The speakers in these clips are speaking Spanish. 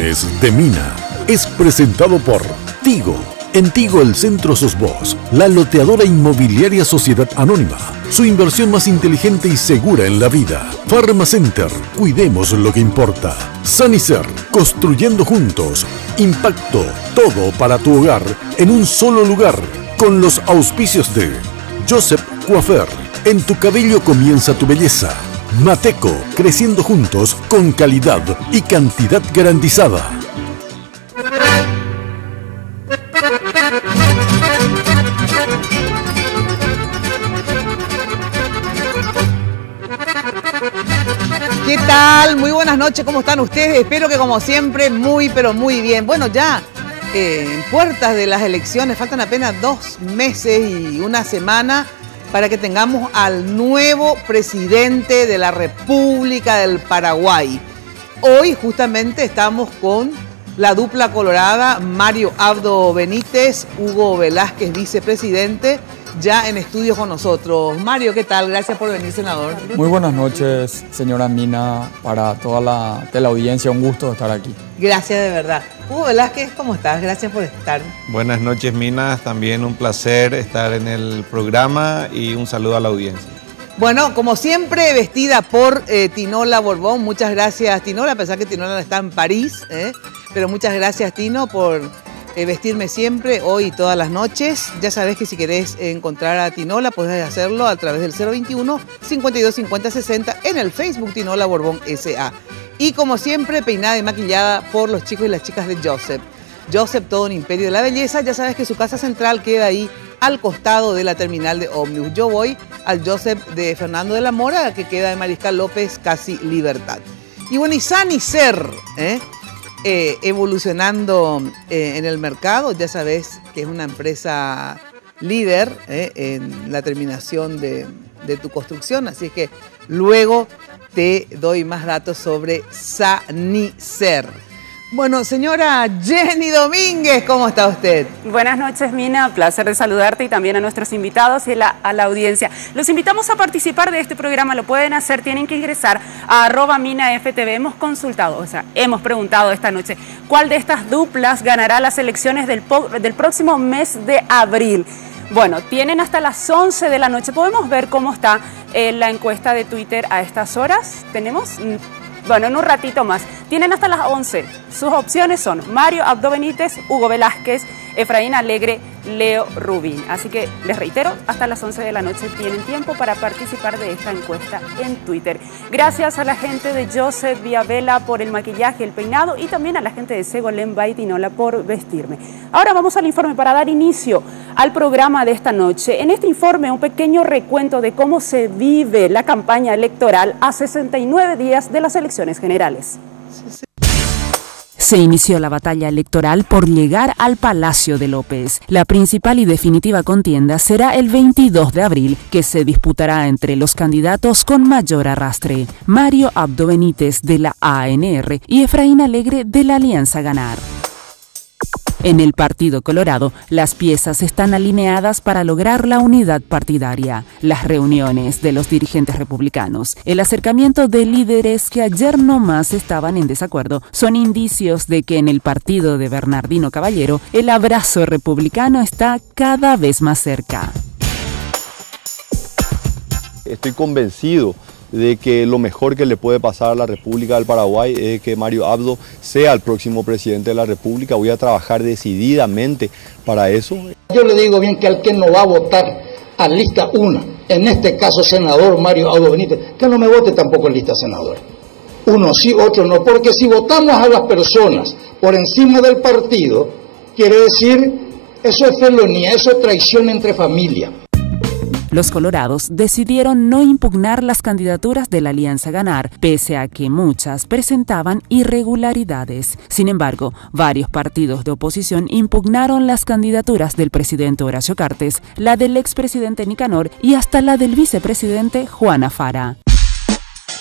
Lunes de Mina es presentado por Tigo. En Tigo el centro sos vos, la loteadora inmobiliaria Sociedad Anónima. Su inversión más inteligente y segura en la vida. Pharmacenter, cuidemos lo que importa. Sanicer, construyendo juntos. Impacto, todo para tu hogar en un solo lugar. Con los auspicios de Joseph Coiffeur, en tu cabello comienza tu belleza. Mateco, creciendo juntos con calidad y cantidad garantizada. ¿Qué tal? Muy buenas noches, ¿cómo están ustedes? Espero que como siempre muy pero muy bien. Bueno, ya en puertas de las elecciones, faltan apenas 2 meses y una semana para que tengamos al nuevo presidente de la República del Paraguay. Hoy justamente estamos con la dupla colorada, Mario Abdo Benítez, Hugo Velázquez, vicepresidente, ya en estudios con nosotros. Mario, ¿qué tal? Gracias por venir, senador. Muy buenas noches, señora Mina, para toda la teleaudiencia, un gusto estar aquí. Gracias de verdad. Hugo Velázquez, ¿cómo estás? Gracias por estar. Buenas noches, Mina, también un placer estar en el programa y un saludo a la audiencia. Bueno, como siempre, vestida por Tinola Borbón. Muchas gracias, Tinola, a pesar que Tinola está en París, pero muchas gracias, Tino, por vestirme siempre, hoy y todas las noches. Ya sabes que si querés encontrar a Tinola, puedes hacerlo a través del 021-5250-60 en el Facebook Tinola Borbón S.A. Y como siempre, peinada y maquillada por los chicos y las chicas de Joseph. Joseph, todo un imperio de la belleza. Ya sabes que su casa central queda ahí al costado de la terminal de ómnibus. Yo voy al Joseph de Fernando de la Mora, que queda en Mariscal López, casi Libertad. Y bueno, y Sanicer, evolucionando en el mercado. Ya sabes que es una empresa líder en la terminación de tu construcción, así es que luego te doy más datos sobre Sanicer. Bueno, señora Jenny Domínguez, ¿cómo está usted? Buenas noches, Mina, placer de saludarte y también a nuestros invitados y a la audiencia. Los invitamos a participar de este programa, lo pueden hacer, tienen que ingresar a @minaftv. Hemos consultado, hemos preguntado esta noche, ¿cuál de estas duplas ganará las elecciones del próximo mes de abril? Bueno, tienen hasta las 11 de la noche. ¿Podemos ver cómo está la encuesta de Twitter a estas horas? ¿Tenemos? Bueno, en un ratito más. Tienen hasta las 11. Sus opciones son Mario Abdo Benítez, Hugo Velázquez, Efraín Alegre, Leo Rubín. Así que les reitero, hasta las 11 de la noche tienen tiempo para participar de esta encuesta en Twitter. Gracias a la gente de Joseph Viavela por el maquillaje, el peinado y también a la gente de Segolén by Tinola por vestirme. Ahora vamos al informe para dar inicio al programa de esta noche. En este informe un pequeño recuento de cómo se vive la campaña electoral a 69 días de las elecciones generales. Se inició la batalla electoral por llegar al Palacio de López. La principal y definitiva contienda será el 22 de abril, que se disputará entre los candidatos con mayor arrastre: Mario Abdo Benítez de la ANR y Efraín Alegre de la Alianza Ganar. En el Partido Colorado, las piezas están alineadas para lograr la unidad partidaria. Las reuniones de los dirigentes republicanos, el acercamiento de líderes que ayer nomás estaban en desacuerdo, son indicios de que en el partido de Bernardino Caballero, el abrazo republicano está cada vez más cerca. Estoy convencido de que lo mejor que le puede pasar a la República del Paraguay es que Mario Abdo sea el próximo presidente de la República. Voy a trabajar decididamente para eso. Yo le digo bien que al que no va a votar a lista 1, en este caso senador Mario Abdo Benítez, que no me vote tampoco en lista senador. Uno sí, otro no, porque si votamos a las personas por encima del partido, quiere decir, eso es felonía, eso es traición entre familia. Los colorados decidieron no impugnar las candidaturas de la Alianza Ganar, pese a que muchas presentaban irregularidades. Sin embargo, varios partidos de oposición impugnaron las candidaturas del presidente Horacio Cartes, la del expresidente Nicanor y hasta la del vicepresidente Juan Afara.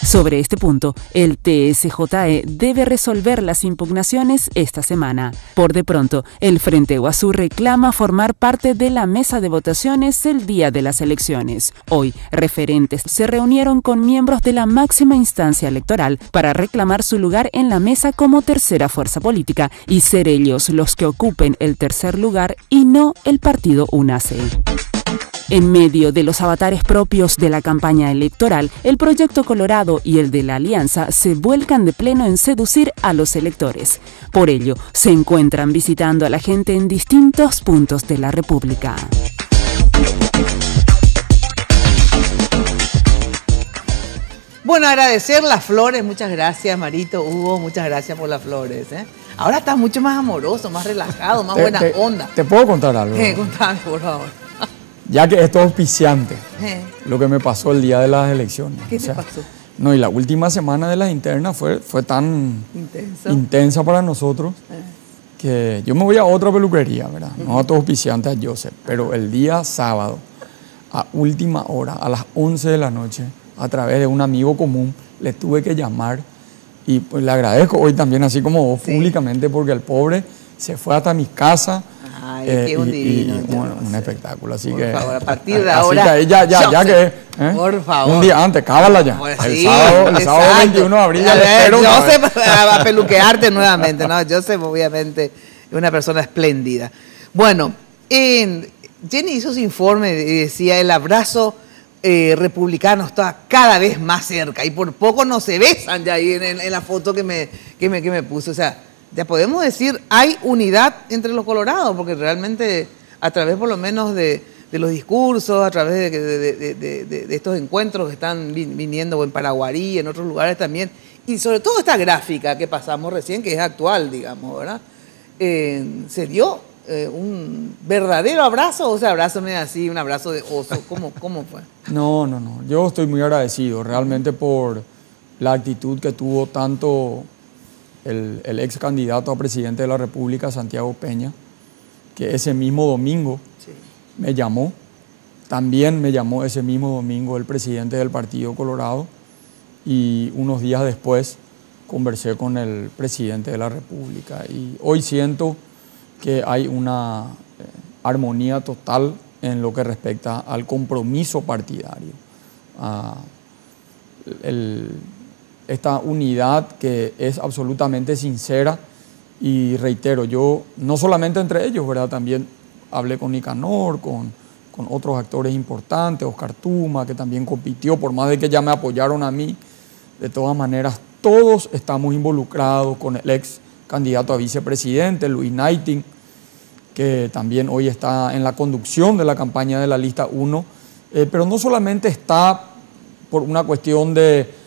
Sobre este punto, el TSJE debe resolver las impugnaciones esta semana. Por de pronto, el Frente Guazú reclama formar parte de la mesa de votaciones el día de las elecciones. Hoy, referentes se reunieron con miembros de la máxima instancia electoral para reclamar su lugar en la mesa como tercera fuerza política y ser ellos los que ocupen el tercer lugar y no el partido UNACE. En medio de los avatares propios de la campaña electoral, el Proyecto Colorado y el de la Alianza se vuelcan de pleno en seducir a los electores. Por ello, se encuentran visitando a la gente en distintos puntos de la República. Bueno, agradecer las flores, muchas gracias Marito, Hugo, muchas gracias por las flores. Ahora estás mucho más amoroso, más relajado, más buena onda. ¿Te puedo contar algo? Contame, por favor. Ya que esto es auspiciante, lo que me pasó el día de las elecciones. ¿Qué te pasó? No, y la última semana de las internas fue tan intensa para nosotros que yo me voy a otra peluquería, ¿verdad? No a tu auspiciante, a Joseph, pero el día sábado, a última hora, a las 11 de la noche, a través de un amigo común, le tuve que llamar y pues le agradezco hoy también, así como vos, públicamente, porque el pobre se fue hasta mi casa. Ay, qué un divino. Un espectáculo, así por que... favor, a partir de ahora... Así que ya que... Por favor. Un día antes, cábala ya. Bueno, el sábado 21 de abril ya le espero. Joseph va a peluquearte nuevamente, ¿no? Joseph, obviamente, es una persona espléndida. Bueno, Jenny hizo su informe y decía, el abrazo republicano está cada vez más cerca y por poco no se besan ya ahí en la foto que me puso. O sea, ya podemos decir, hay unidad entre los colorados, porque realmente a través por lo menos de los discursos, a través de estos encuentros que están viniendo en Paraguarí, en otros lugares también, y sobre todo esta gráfica que pasamos recién, que es actual, digamos, ¿verdad? Se dio un verdadero abrazo, o sea, abrazo así, un abrazo de oso, ¿cómo fue? No, yo estoy muy agradecido realmente por la actitud que tuvo tanto el ex candidato a presidente de la República, Santiago Peña, que ese mismo domingo me llamó. También me llamó ese mismo domingo el presidente del Partido Colorado y unos días después conversé con el presidente de la República. Y hoy siento que hay una armonía total en lo que respecta al compromiso partidario. Esta unidad que es absolutamente sincera y reitero, yo no solamente entre ellos, ¿verdad? También hablé con Nicanor, con otros actores importantes, Oscar Tuma, que también compitió, por más de que ya me apoyaron a mí, de todas maneras todos estamos involucrados, con el ex candidato a vicepresidente, Luis Naiting, que también hoy está en la conducción de la campaña de la lista 1, pero no solamente está por una cuestión de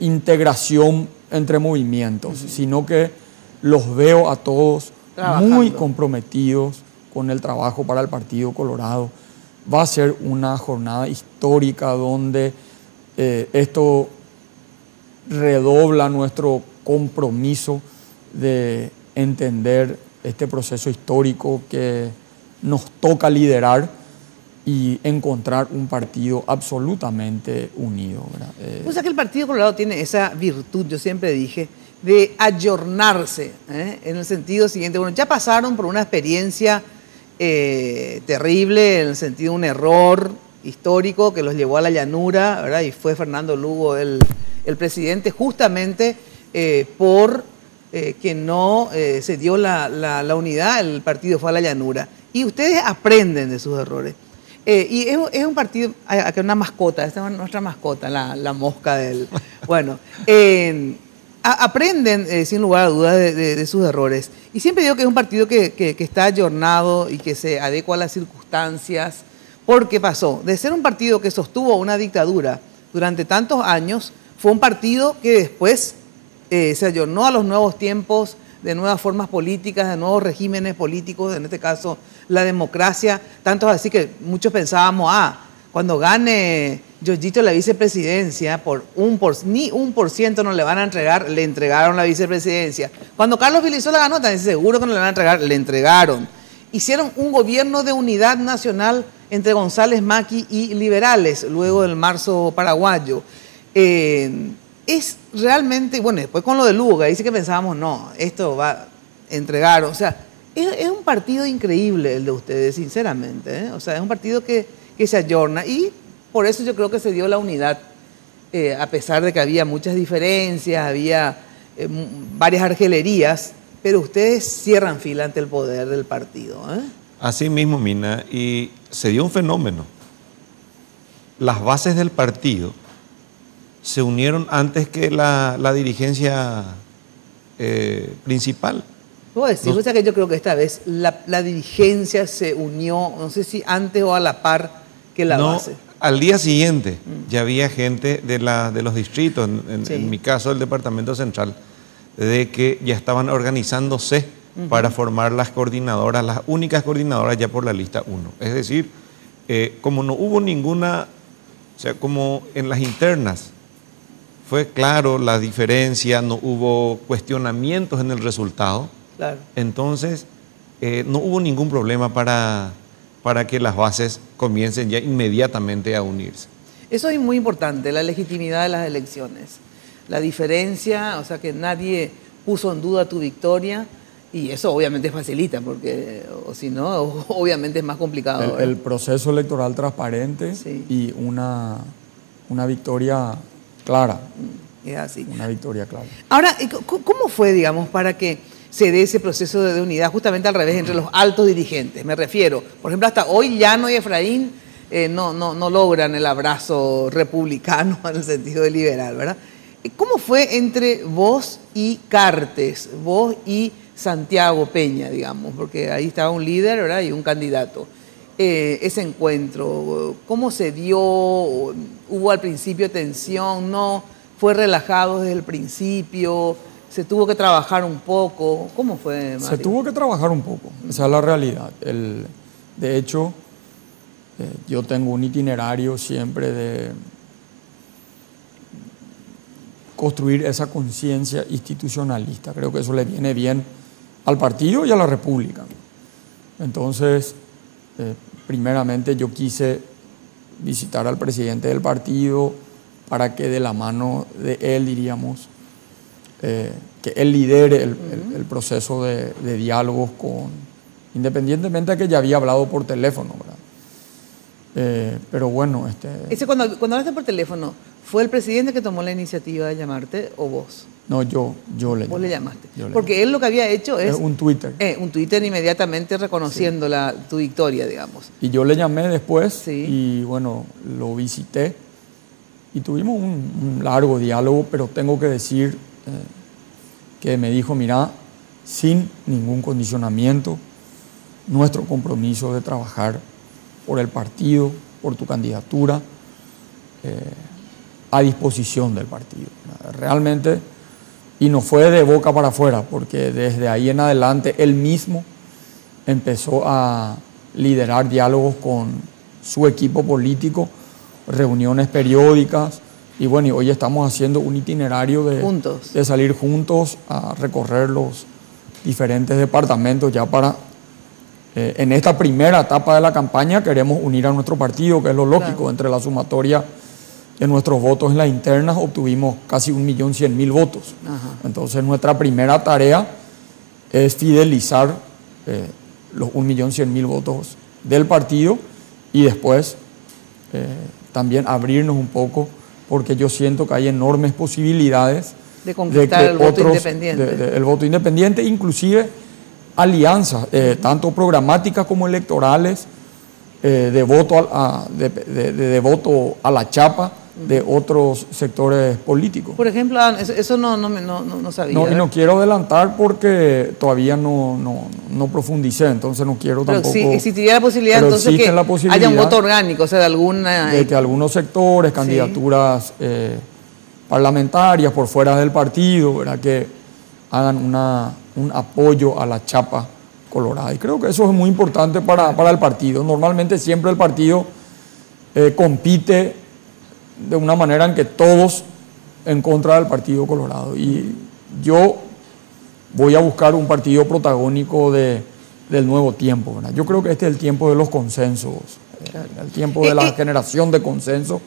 integración entre movimientos, sino que los veo a todos muy comprometidos con el trabajo para el Partido Colorado. Va a ser una jornada histórica donde esto redobla nuestro compromiso de entender este proceso histórico que nos toca liderar y encontrar un partido absolutamente unido, ¿verdad? O sea que el Partido Colorado tiene esa virtud, yo siempre dije, de ayornarse, en el sentido siguiente. Bueno, ya pasaron por una experiencia terrible, en el sentido de un error histórico que los llevó a la llanura, ¿verdad? Y fue Fernando Lugo el presidente justamente por que no se dio la unidad, el partido fue a la llanura. Y ustedes aprenden de sus errores. Y es un partido, acá una mascota, esta es nuestra mascota, la mosca del... Bueno, aprenden sin lugar a dudas de sus errores. Y siempre digo que es un partido que está ayornado y que se adecua a las circunstancias, porque pasó de ser un partido que sostuvo una dictadura durante tantos años, fue un partido que después se ayornó a los nuevos tiempos, de nuevas formas políticas, de nuevos regímenes políticos, en este caso la democracia, tanto así que muchos pensábamos, cuando gane Yoyito la vicepresidencia, ni 1% no le van a entregar, le entregaron la vicepresidencia. Cuando Carlos Vilisola ganó, también seguro que no le van a entregar, le entregaron. Hicieron un gobierno de unidad nacional entre González Macri y liberales, luego del marzo paraguayo. Es realmente, bueno, después con lo de Lugo, ahí sí que pensábamos, no, esto va a entregar, o sea, es un partido increíble el de ustedes, sinceramente, ¿eh? O sea, es un partido que se ayorna y por eso yo creo que se dio la unidad, a pesar de que había muchas diferencias, había varias argelerías, pero ustedes cierran fila ante el poder del partido, ¿eh? Así mismo, Mina, y se dio un fenómeno. Las bases del partido se unieron antes que la dirigencia principal. Puedo decir, o sea que yo creo que esta vez la dirigencia se unió, no sé si antes o a la par que la base. Al día siguiente ya había gente de los distritos, Sí. en mi caso del Departamento Central, de que ya estaban organizándose para formar las coordinadoras, las únicas coordinadoras ya por la lista 1. Es decir, como no hubo ninguna, o sea, como en las internas fue claro la diferencia, no hubo cuestionamientos en el resultado, Claro. entonces no hubo ningún problema para que las bases comiencen ya inmediatamente a unirse. Eso es muy importante, la legitimidad de las elecciones. La diferencia, o sea, que nadie puso en duda tu victoria y eso obviamente facilita, porque o si no, obviamente es más complicado. El proceso electoral transparente Sí. y una victoria clara. Es así. Una victoria clara. Ahora, ¿cómo fue, digamos, para que se dé ese proceso de unidad justamente al revés entre los altos dirigentes? Me refiero, por ejemplo, hasta hoy Llano y Efraín no logran el abrazo republicano en el sentido de liberal, ¿verdad? ¿Cómo fue entre vos y Cartes, vos y Santiago Peña, digamos? Porque ahí estaba un líder, ¿verdad? Y un candidato. Ese encuentro, ¿cómo se dio? ¿Hubo al principio tensión? ¿No? ¿Fue relajado desde el principio? ¿Se tuvo que trabajar un poco? ¿Cómo fue, Mario? Se tuvo que trabajar un poco, esa es la realidad. De hecho, yo tengo un itinerario siempre de construir esa conciencia institucionalista. Creo que eso le viene bien al partido y a la República. Entonces, primeramente yo quise visitar al presidente del partido para que de la mano de él, diríamos, que él lidere el proceso de diálogos independientemente de que ya había hablado por teléfono, ¿verdad? Pero bueno, Cuando hablaste por teléfono, ¿fue el presidente que tomó la iniciativa de llamarte o vos? No, yo le llamé. Vos le llamaste. Porque él lo que había hecho es... un Twitter. Un Twitter inmediatamente reconociendo tu victoria, digamos. Y yo le llamé después Sí. y bueno, lo visité y tuvimos un largo diálogo, pero tengo que decir que me dijo, mira, sin ningún condicionamiento, nuestro compromiso de trabajar por el partido, por tu candidatura, a disposición del partido. Realmente, y no fue de boca para afuera, porque desde ahí en adelante él mismo empezó a liderar diálogos con su equipo político, reuniones periódicas, y bueno, y hoy estamos haciendo un itinerario de salir juntos a recorrer los diferentes departamentos ya para... en esta primera etapa de la campaña queremos unir a nuestro partido, que es lo lógico. Claro. Entre la sumatoria de nuestros votos en las internas obtuvimos casi 1.100.000 votos. Ajá. Entonces nuestra primera tarea es fidelizar los 1.100.000 votos del partido y después también abrirnos un poco, porque yo siento que hay enormes posibilidades de conquistar el voto independiente. El voto independiente, inclusive alianzas, tanto programáticas como electorales, de voto a la chapa de otros sectores políticos. Por ejemplo, eso no sabía. No, y no quiero adelantar porque todavía no profundicé, entonces no quiero pero tampoco... Sí, existiría la posibilidad entonces que haya un voto orgánico, o sea, de alguna... De que algunos sectores, candidaturas parlamentarias por fuera del partido, ¿verdad?, que hagan un apoyo a la chapa colorada. Y creo que eso es muy importante para el partido. Normalmente siempre el partido compite de una manera en que todos en contra del Partido Colorado. Y yo voy a buscar un partido protagónico del nuevo tiempo, ¿verdad? Yo creo que este es el tiempo de los consensos, el tiempo de la generación de consensos.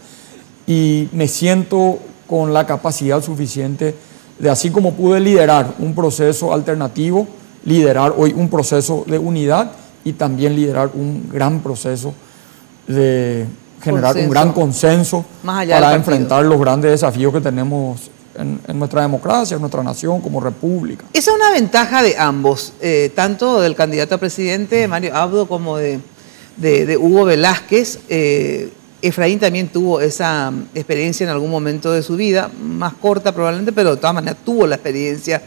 Y me siento con la capacidad suficiente de, así como pude liderar un proceso alternativo, liderar hoy un proceso de unidad y también liderar un gran proceso de generar un gran consenso para enfrentar los grandes desafíos que tenemos en nuestra democracia, en nuestra nación como república. Esa es una ventaja de ambos, tanto del candidato a presidente Mario Abdo como de Hugo Velázquez. Efraín también tuvo esa experiencia en algún momento de su vida, más corta probablemente, pero de todas maneras tuvo la experiencia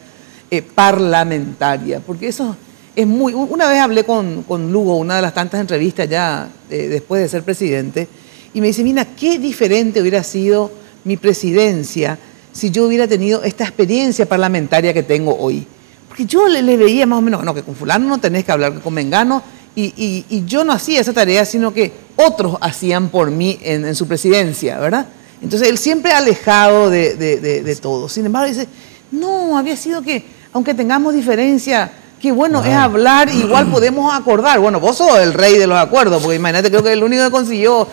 parlamentaria, porque eso es muy... Una vez hablé con Lugo, una de las tantas entrevistas ya después de ser presidente, y me dice, mira, qué diferente hubiera sido mi presidencia si yo hubiera tenido esta experiencia parlamentaria que tengo hoy. Porque yo le veía más o menos, no, que con fulano no tenés que hablar, que con mengano, y yo no hacía esa tarea, sino que otros hacían por mí en su presidencia, ¿verdad? Entonces él siempre alejado de todo. Sin embargo, dice, no, había sido que, aunque tengamos diferencia, qué bueno es hablar, igual podemos acordar. Bueno, vos sos el rey de los acuerdos, porque imagínate, creo que el único que consiguió,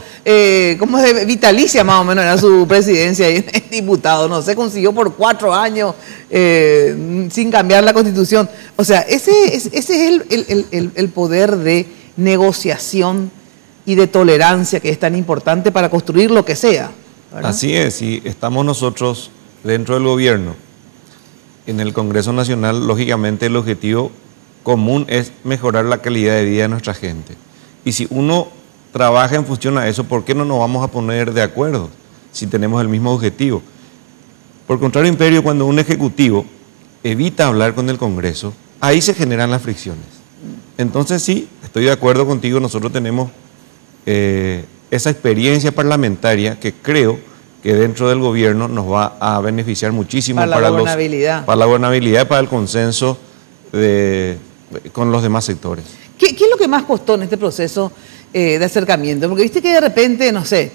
¿cómo es? Vitalicia más o menos era su presidencia y diputado, no sé, consiguió por 4 años sin cambiar la Constitución. O sea, ese es el poder de negociación y de tolerancia que es tan importante para construir lo que sea, ¿verdad? Así es, y estamos nosotros dentro del gobierno. En el Congreso Nacional, lógicamente, el objetivo común es mejorar la calidad de vida de nuestra gente. Y si uno trabaja en función a eso, ¿por qué no nos vamos a poner de acuerdo si tenemos el mismo objetivo? Por contrario, Imperio, cuando un ejecutivo evita hablar con el Congreso, ahí se generan las fricciones. Entonces sí, estoy de acuerdo contigo, nosotros tenemos esa experiencia parlamentaria que creo que dentro del gobierno nos va a beneficiar muchísimo para la gobernabilidad y para el consenso con los demás sectores. ¿Qué es lo que más costó en este proceso de acercamiento? Porque viste que de repente, no sé,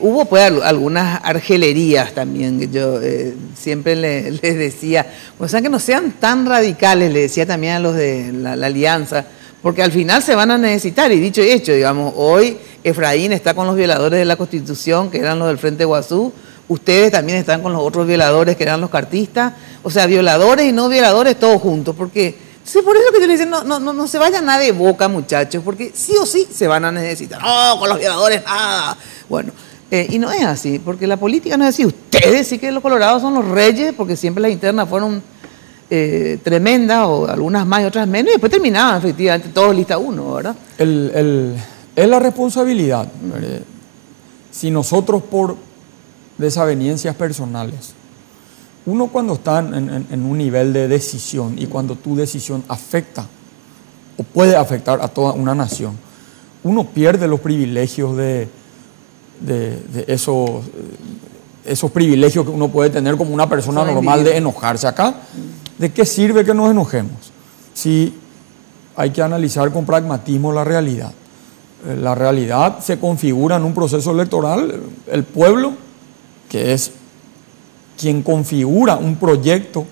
hubo pues algunas argelerías también, que yo siempre les decía, o sea, que no sean tan radicales, le decía también a los de la alianza, porque al final se van a necesitar, y dicho y hecho, digamos, hoy Efraín está con los violadores de la Constitución, que eran los del Frente Guazú, ustedes también están con los otros violadores, que eran los cartistas, o sea, violadores y no violadores todos juntos, porque, sí, por eso que yo le dicen, no se vayan nada de boca, muchachos, porque sí o sí se van a necesitar, no, con los violadores nada, bueno, y no es así, porque la política no es así, ustedes sí que los colorados son los reyes, porque siempre las internas fueron tremendas, o algunas más y otras menos, y después terminaban efectivamente todos lista uno, ¿verdad? Es la responsabilidad. Si nosotros por desavenencias personales, uno cuando está en un nivel de decisión y cuando tu decisión afecta o puede afectar a toda una nación, uno pierde los privilegios de esos privilegios que uno puede tener como una persona normal de enojarse acá. ¿De qué sirve que nos enojemos? Si hay que analizar con pragmatismo la realidad. La realidad se configura en un proceso electoral. El pueblo, que es quien configura un proyecto,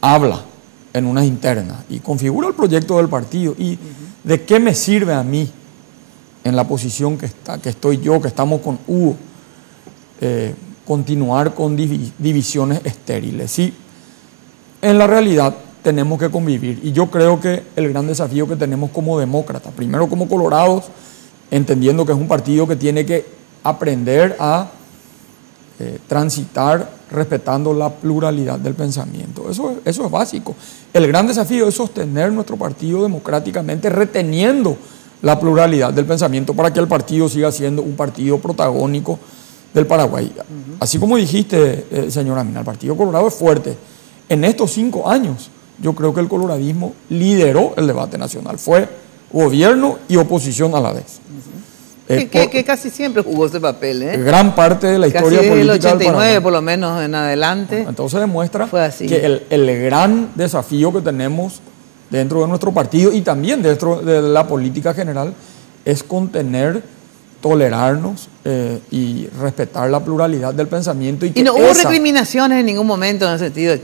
habla en unas internas y configura el proyecto del partido. ¿Y de qué me sirve a mí, en la posición que estoy yo, que estamos con Hugo, continuar con divisiones estériles? Sí, en la realidad tenemos que convivir, y yo creo que el gran desafío que tenemos como demócratas, primero como colorados, entendiendo que es un partido que tiene que aprender a transitar respetando la pluralidad del pensamiento. Eso es básico. El gran desafío es sostener nuestro partido democráticamente, reteniendo la pluralidad del pensamiento para que el partido siga siendo un partido protagónico del Paraguay. Así como dijiste, señora Mina, el Partido Colorado es fuerte. En estos 5 años, yo creo que el coloradismo lideró el debate nacional. Fue gobierno y oposición a la vez. Que casi siempre jugó ese papel, ¿eh? Gran parte de la historia casi política del 89 del Paraguay, por lo menos en adelante. Entonces demuestra fue así. Que el gran desafío que tenemos dentro de nuestro partido y también dentro de la política general es contener, tolerarnos y respetar la pluralidad del pensamiento. Y no hubo recriminaciones en ningún momento en el sentido,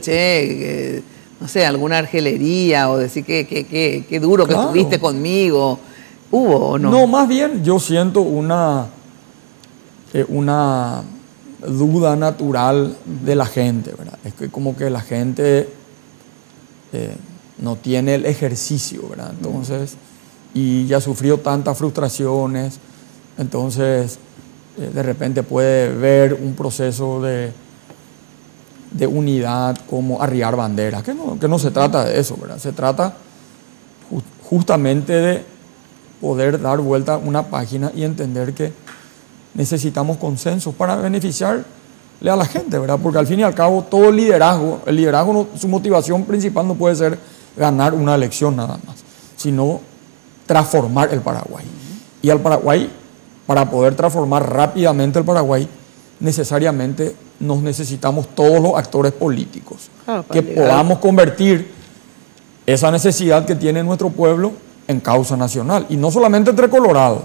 no sé, alguna argelería o decir que duro que estuviste conmigo. ¿Hubo o no? No, más bien yo siento duda natural de la gente, ¿verdad? Es que como que la gente no tiene el ejercicio, ¿verdad? Entonces, y ya sufrió tantas frustraciones, entonces de repente puede ver un proceso de unidad como arriar banderas, que no se trata de eso, ¿verdad? Se trata justamente de poder dar vuelta a una página y entender que necesitamos consensos para beneficiarle a la gente, ¿verdad? Porque al fin y al cabo todo el liderazgo su motivación principal no puede ser ganar una elección nada más, sino transformar el Paraguay. Y al Paraguay, para poder transformar rápidamente el Paraguay, necesariamente nos necesitamos todos los actores políticos, que podamos convertir esa necesidad que tiene nuestro pueblo en causa nacional, y no solamente entre colorados.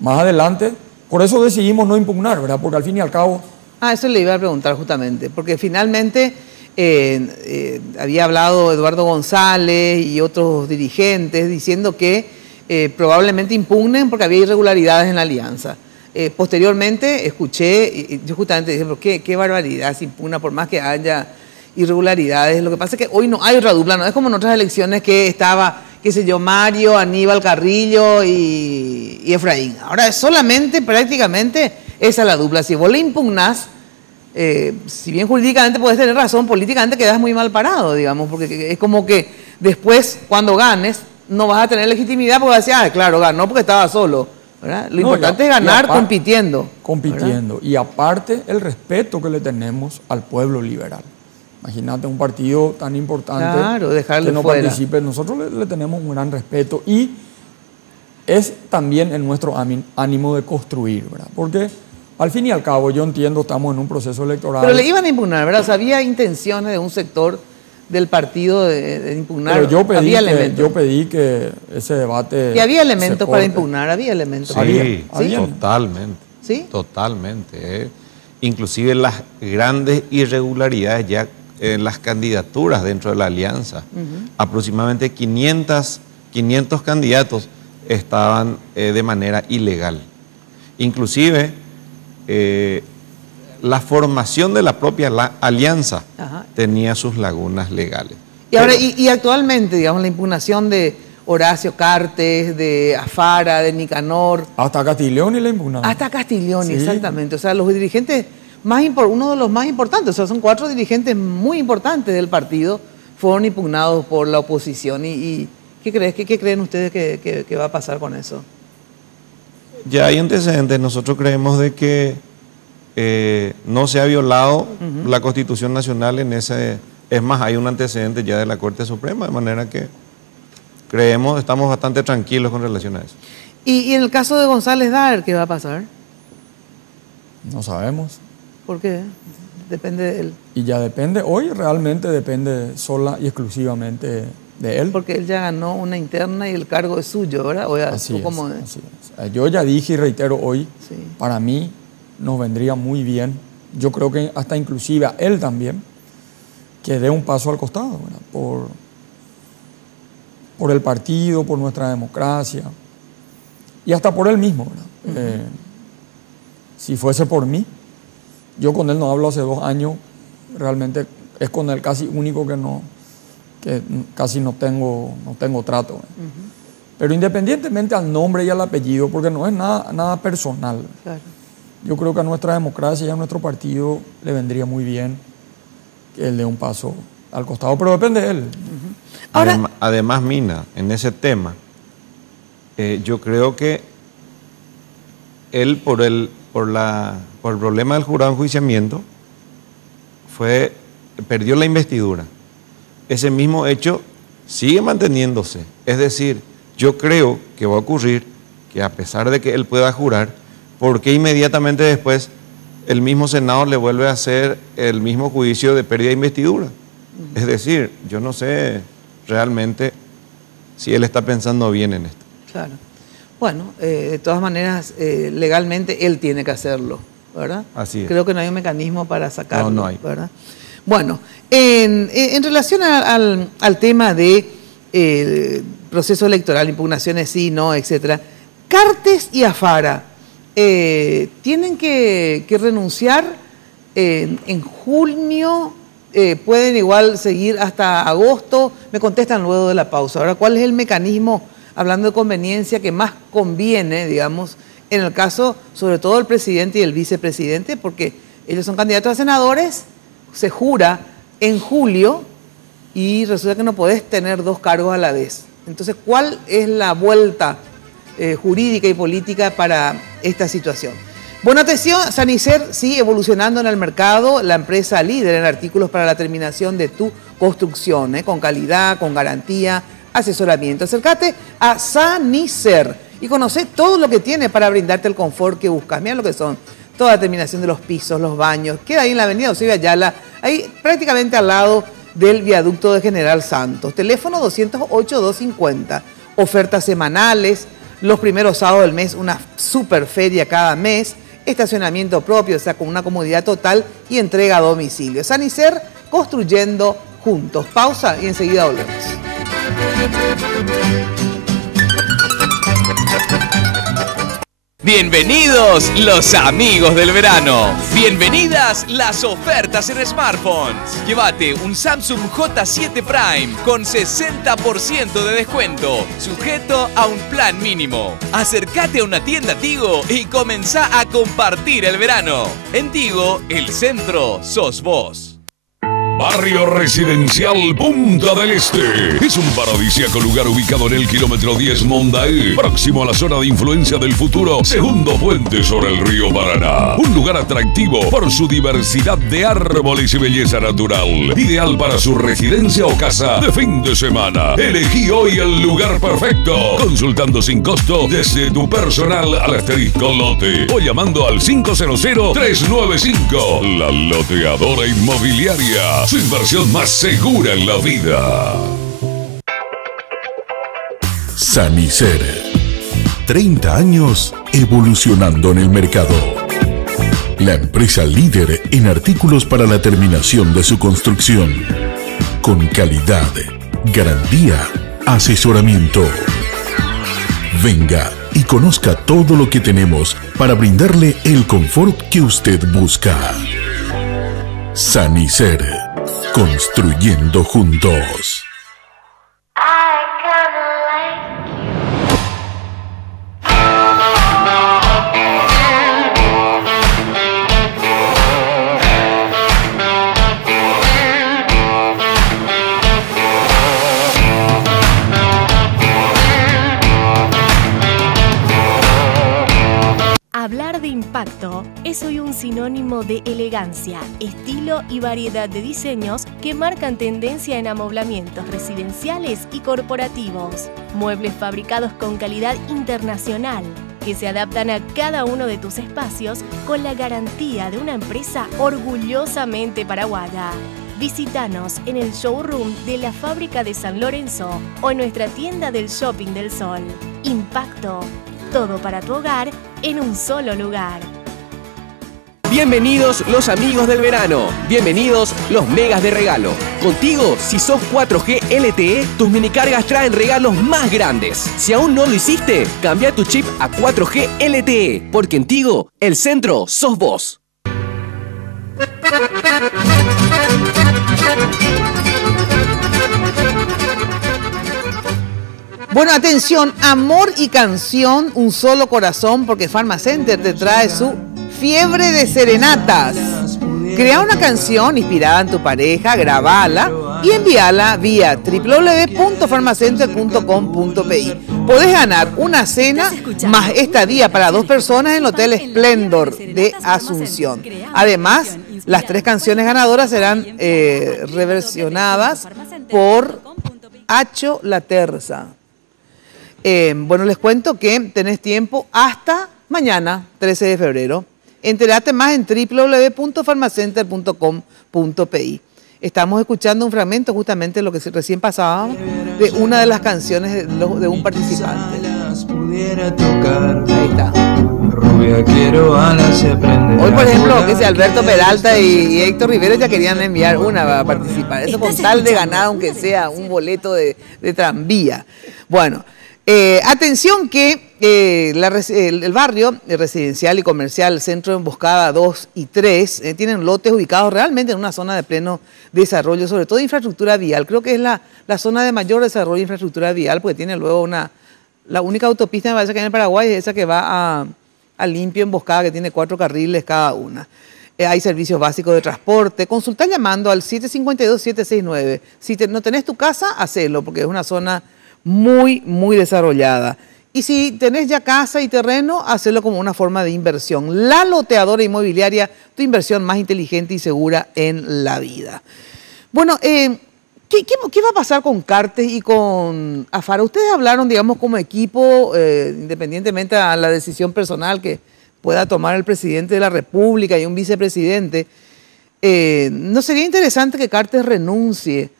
Más adelante, por eso decidimos no impugnar, ¿verdad? Porque al fin y al cabo... Eso le iba a preguntar justamente, porque finalmente había hablado Eduardo González y otros dirigentes diciendo que probablemente impugnen porque había irregularidades en la alianza. Posteriormente escuché, y yo justamente dije, pero qué barbaridad, se impugna por más que haya irregularidades. Lo que pasa es que hoy no hay otra dupla, no es como en otras elecciones que estaba, qué sé yo, Mario, Aníbal Carrillo y Efraín. Ahora es solamente prácticamente esa la dupla. Si vos le impugnás, si bien jurídicamente podés tener razón, políticamente quedás muy mal parado, digamos, porque es como que después, cuando ganes, no vas a tener legitimidad porque vas a decir, claro, ganó porque estaba solo, ¿verdad? Lo importante es ganar compitiendo. Compitiendo. ¿Verdad? Y aparte, el respeto que le tenemos al pueblo liberal. Imagínate un partido tan importante, claro, dejarle que no fuera. Participe. Nosotros le tenemos un gran respeto y es también en nuestro ánimo de construir, ¿verdad? Porque al fin y al cabo, yo entiendo, estamos en un proceso electoral. Pero le iban a impugnar, ¿verdad? O sea, había intenciones de un sector del partido de impugnar. Pero yo había pedí que ese debate... Y había elementos para impugnar, había elementos. Sí, ¿Había? Totalmente. ¿Sí? Totalmente. Inclusive las grandes irregularidades ya en las candidaturas dentro de la alianza. Aproximadamente 500 candidatos estaban de manera ilegal. Inclusive la formación de la propia alianza tenía sus lagunas legales. Y ahora, y actualmente, digamos, la impugnación de Horacio Cartes, de Afara, de Nicanor. Hasta Castiglioni la impugnaron. Hasta Castiglioni, sí. Exactamente. O sea, los dirigentes uno de los más importantes, o sea, son 4 dirigentes muy importantes del partido, fueron impugnados por la oposición. ¿Y qué creen ustedes que va a pasar con eso? Ya hay antecedentes. Nosotros creemos de que no se ha violado la Constitución Nacional en ese... Es más, hay un antecedente ya de la Corte Suprema, de manera que estamos bastante tranquilos con relación a eso. ¿Y en el caso de González Daer, qué va a pasar? No sabemos. ¿Por qué? Depende de él. Y ya depende, hoy realmente depende sola y exclusivamente de él. Porque él ya ganó una interna y el cargo es suyo, ¿verdad? Así es. Yo ya dije y reitero hoy, para mí nos vendría muy bien, yo creo que hasta inclusive a él también, que dé un paso al costado, ¿verdad? Por el partido, por nuestra democracia y hasta por él mismo, ¿verdad? Si fuese por mí, yo con él no hablo hace 2 años, realmente es con él casi único que casi no tengo trato. Pero independientemente al nombre y al apellido, porque no es nada personal. Claro. Yo creo que a nuestra democracia y a nuestro partido le vendría muy bien que él dé un paso al costado, pero depende de él. Ahora, Además, Mina, en ese tema, yo creo que él por el problema del jurado de enjuiciamiento perdió la investidura. Ese mismo hecho sigue manteniéndose. Es decir, yo creo que va a ocurrir que a pesar de que él pueda jurar, ¿por qué inmediatamente después el mismo Senado le vuelve a hacer el mismo juicio de pérdida de investidura? Es decir, yo no sé realmente si él está pensando bien en esto. Claro. Bueno, de todas maneras, legalmente él tiene que hacerlo, ¿verdad? Así es. Creo que no hay un mecanismo para sacarlo, no hay. ¿verdad? Bueno, en relación al tema de proceso electoral, impugnaciones sí, no, etcétera, Cartes y Afara tienen que renunciar en junio pueden igual seguir hasta agosto. Me contestan luego de la pausa. Ahora, ¿cuál es el mecanismo, hablando de conveniencia, que más conviene, digamos, en el caso, sobre todo, del presidente y el vicepresidente? Porque ellos son candidatos a senadores, se jura en julio y resulta que no podés tener dos cargos a la vez. Entonces, ¿cuál es la vuelta jurídica y política para esta situación? Bueno, atención, Sanicer sigue evolucionando en el mercado, la empresa líder en artículos para la terminación de tu construcción, con calidad, con garantía, asesoramiento. Acércate a Sanicer y conoce todo lo que tiene para brindarte el confort que buscas. Mira lo que son, toda la terminación de los pisos, los baños, queda ahí en la avenida Eusebio Ayala, ahí prácticamente al lado del viaducto de General Santos. Teléfono 208-250, ofertas semanales, los primeros sábados del mes, una super feria cada mes, estacionamiento propio, o sea, con una comodidad total y entrega a domicilio. Sanicer, construyendo juntos. Pausa y enseguida volvemos. Bienvenidos los amigos del verano. Bienvenidas las ofertas en smartphones. Llévate un Samsung J7 Prime con 60% de descuento, sujeto a un plan mínimo. Acércate a una tienda Tigo y comenzá a compartir el verano. En Tigo, el centro sos vos. Barrio Residencial Punta del Este. Es un paradisíaco lugar ubicado en el kilómetro 10 Mondaé, próximo a la zona de influencia del futuro segundo puente sobre el río Paraná. Un lugar atractivo por su diversidad de árboles y belleza natural. Ideal para su residencia o casa de fin de semana. Elegí hoy el lugar perfecto, consultando sin costo desde tu personal al asterisco lote o llamando al 500-395. La Loteadora Inmobiliaria. Su inversión más segura en la vida. Sanicer. 30 años evolucionando en el mercado. La empresa líder en artículos para la terminación de su construcción. Con calidad, garantía, asesoramiento. Venga y conozca todo lo que tenemos para brindarle el confort que usted busca. Sanicer. Construyendo juntos. Hablar de impacto es hoy un sinónimo de elegancia, estilo y variedad de diseños que marcan tendencia en amoblamientos residenciales y corporativos. Muebles fabricados con calidad internacional que se adaptan a cada uno de tus espacios con la garantía de una empresa orgullosamente paraguaya. Visítanos en el showroom de la fábrica de San Lorenzo o en nuestra tienda del Shopping del Sol. Impacto. Todo para tu hogar en un solo lugar. Bienvenidos los amigos del verano. Bienvenidos los megas de regalo. Contigo, si sos 4G LTE, tus minicargas traen regalos más grandes. Si aún no lo hiciste, cambia tu chip a 4G LTE, porque en Tigo, el centro sos vos. Bueno, atención, amor y canción, un solo corazón, porque Pharmacenter te trae su fiebre de serenatas. Crea una canción inspirada en tu pareja, grabala y envíala vía www.pharmacenter.com.pi. Podés ganar una cena más estadía para 2 personas en el Hotel Splendor de Asunción. Además, las 3 canciones ganadoras serán reversionadas por Hacho La Terza. Bueno, les cuento que tenés tiempo hasta mañana, 13 de febrero. Enterate más en www.pharmacenter.com.pi. Estamos escuchando un fragmento, justamente lo que recién pasaba, de una de las canciones de un participante. Ahí está. Hoy, por ejemplo, que sea Alberto Peralta y Héctor Rivero ya querían enviar una para participar. Eso con tal de ganar, aunque sea un boleto de tranvía. Bueno. Atención que el barrio residencial y comercial Centro de Emboscada 2 y 3 tienen lotes ubicados realmente en una zona de pleno desarrollo, sobre todo de infraestructura vial. Creo que es la zona de mayor desarrollo de infraestructura vial, porque tiene luego la única autopista me parece que hay en Paraguay es esa que va a Limpio Emboscada, que tiene 4 carriles cada una. Hay servicios básicos de transporte. Consulta llamando al 752-769. Si no tenés tu casa, hacelo, porque es una zona muy, muy desarrollada. Y si tenés ya casa y terreno, hacelo como una forma de inversión. La Loteadora Inmobiliaria, tu inversión más inteligente y segura en la vida. Bueno, ¿qué va a pasar con Cartes y con Afara? Ustedes hablaron, digamos, como equipo, independientemente a la decisión personal que pueda tomar el presidente de la República y un vicepresidente. ¿No sería interesante que Cartes renuncie?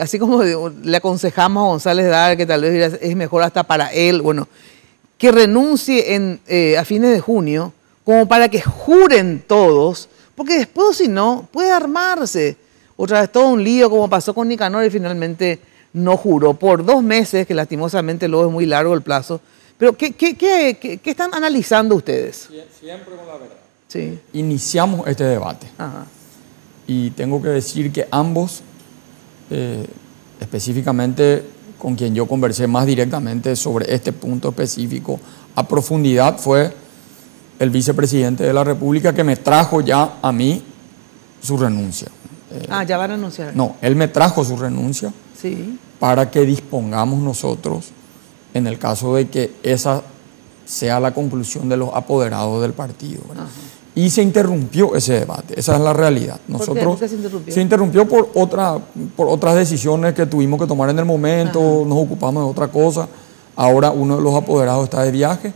Así como le aconsejamos a González Dar, que tal vez es mejor hasta para él, bueno, que renuncie a fines de junio, como para que juren todos, porque después, si no, puede armarse otra vez todo un lío, como pasó con Nicanor, y finalmente no juró por 2 meses, que lastimosamente luego es muy largo el plazo. Pero, ¿qué están analizando ustedes? Siempre con la verdad. Sí. Iniciamos este debate. Ajá. Y tengo que decir que ambos, específicamente con quien yo conversé más directamente sobre este punto específico a profundidad, fue el vicepresidente de la República, que me trajo ya a mí su renuncia. Ya va a renunciar. No, él me trajo su renuncia, sí, para que dispongamos nosotros, en el caso de que esa sea la conclusión de los apoderados del partido. Y se interrumpió ese debate, esa es la realidad. Nosotros, ¿Por qué se interrumpió? Se interrumpió por otras decisiones que tuvimos que tomar en el momento, nos ocupamos de otra cosa. Ahora uno de los apoderados está de viaje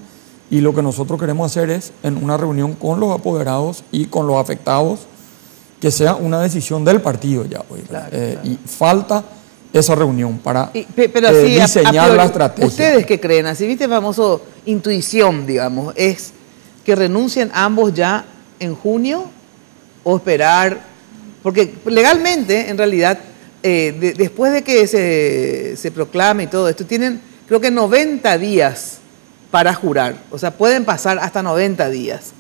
y lo que nosotros queremos hacer es, en una reunión con los apoderados y con los afectados, que sea una decisión del partido ya hoy. Claro. Y falta esa reunión para diseñar la estrategia. ¿Ustedes qué creen? Así, viste, famoso intuición, digamos, es que renuncien ambos ya en junio o esperar, porque legalmente, en realidad, después de que se proclame y todo esto, tienen creo que 90 días para jurar, o sea, pueden pasar hasta 90 días.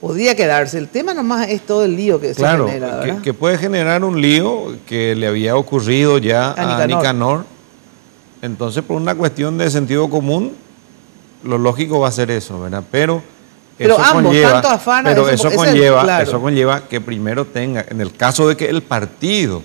Podría quedarse. El tema nomás es todo el lío que se genera, ¿verdad? Que puede generar un lío que le había ocurrido ya a Nicanor. Entonces, por una cuestión de sentido común, lo lógico va a ser eso, ¿verdad? Pero eso ambos, conlleva, tanto Afara, eso conlleva que primero tenga, en el caso de que el partido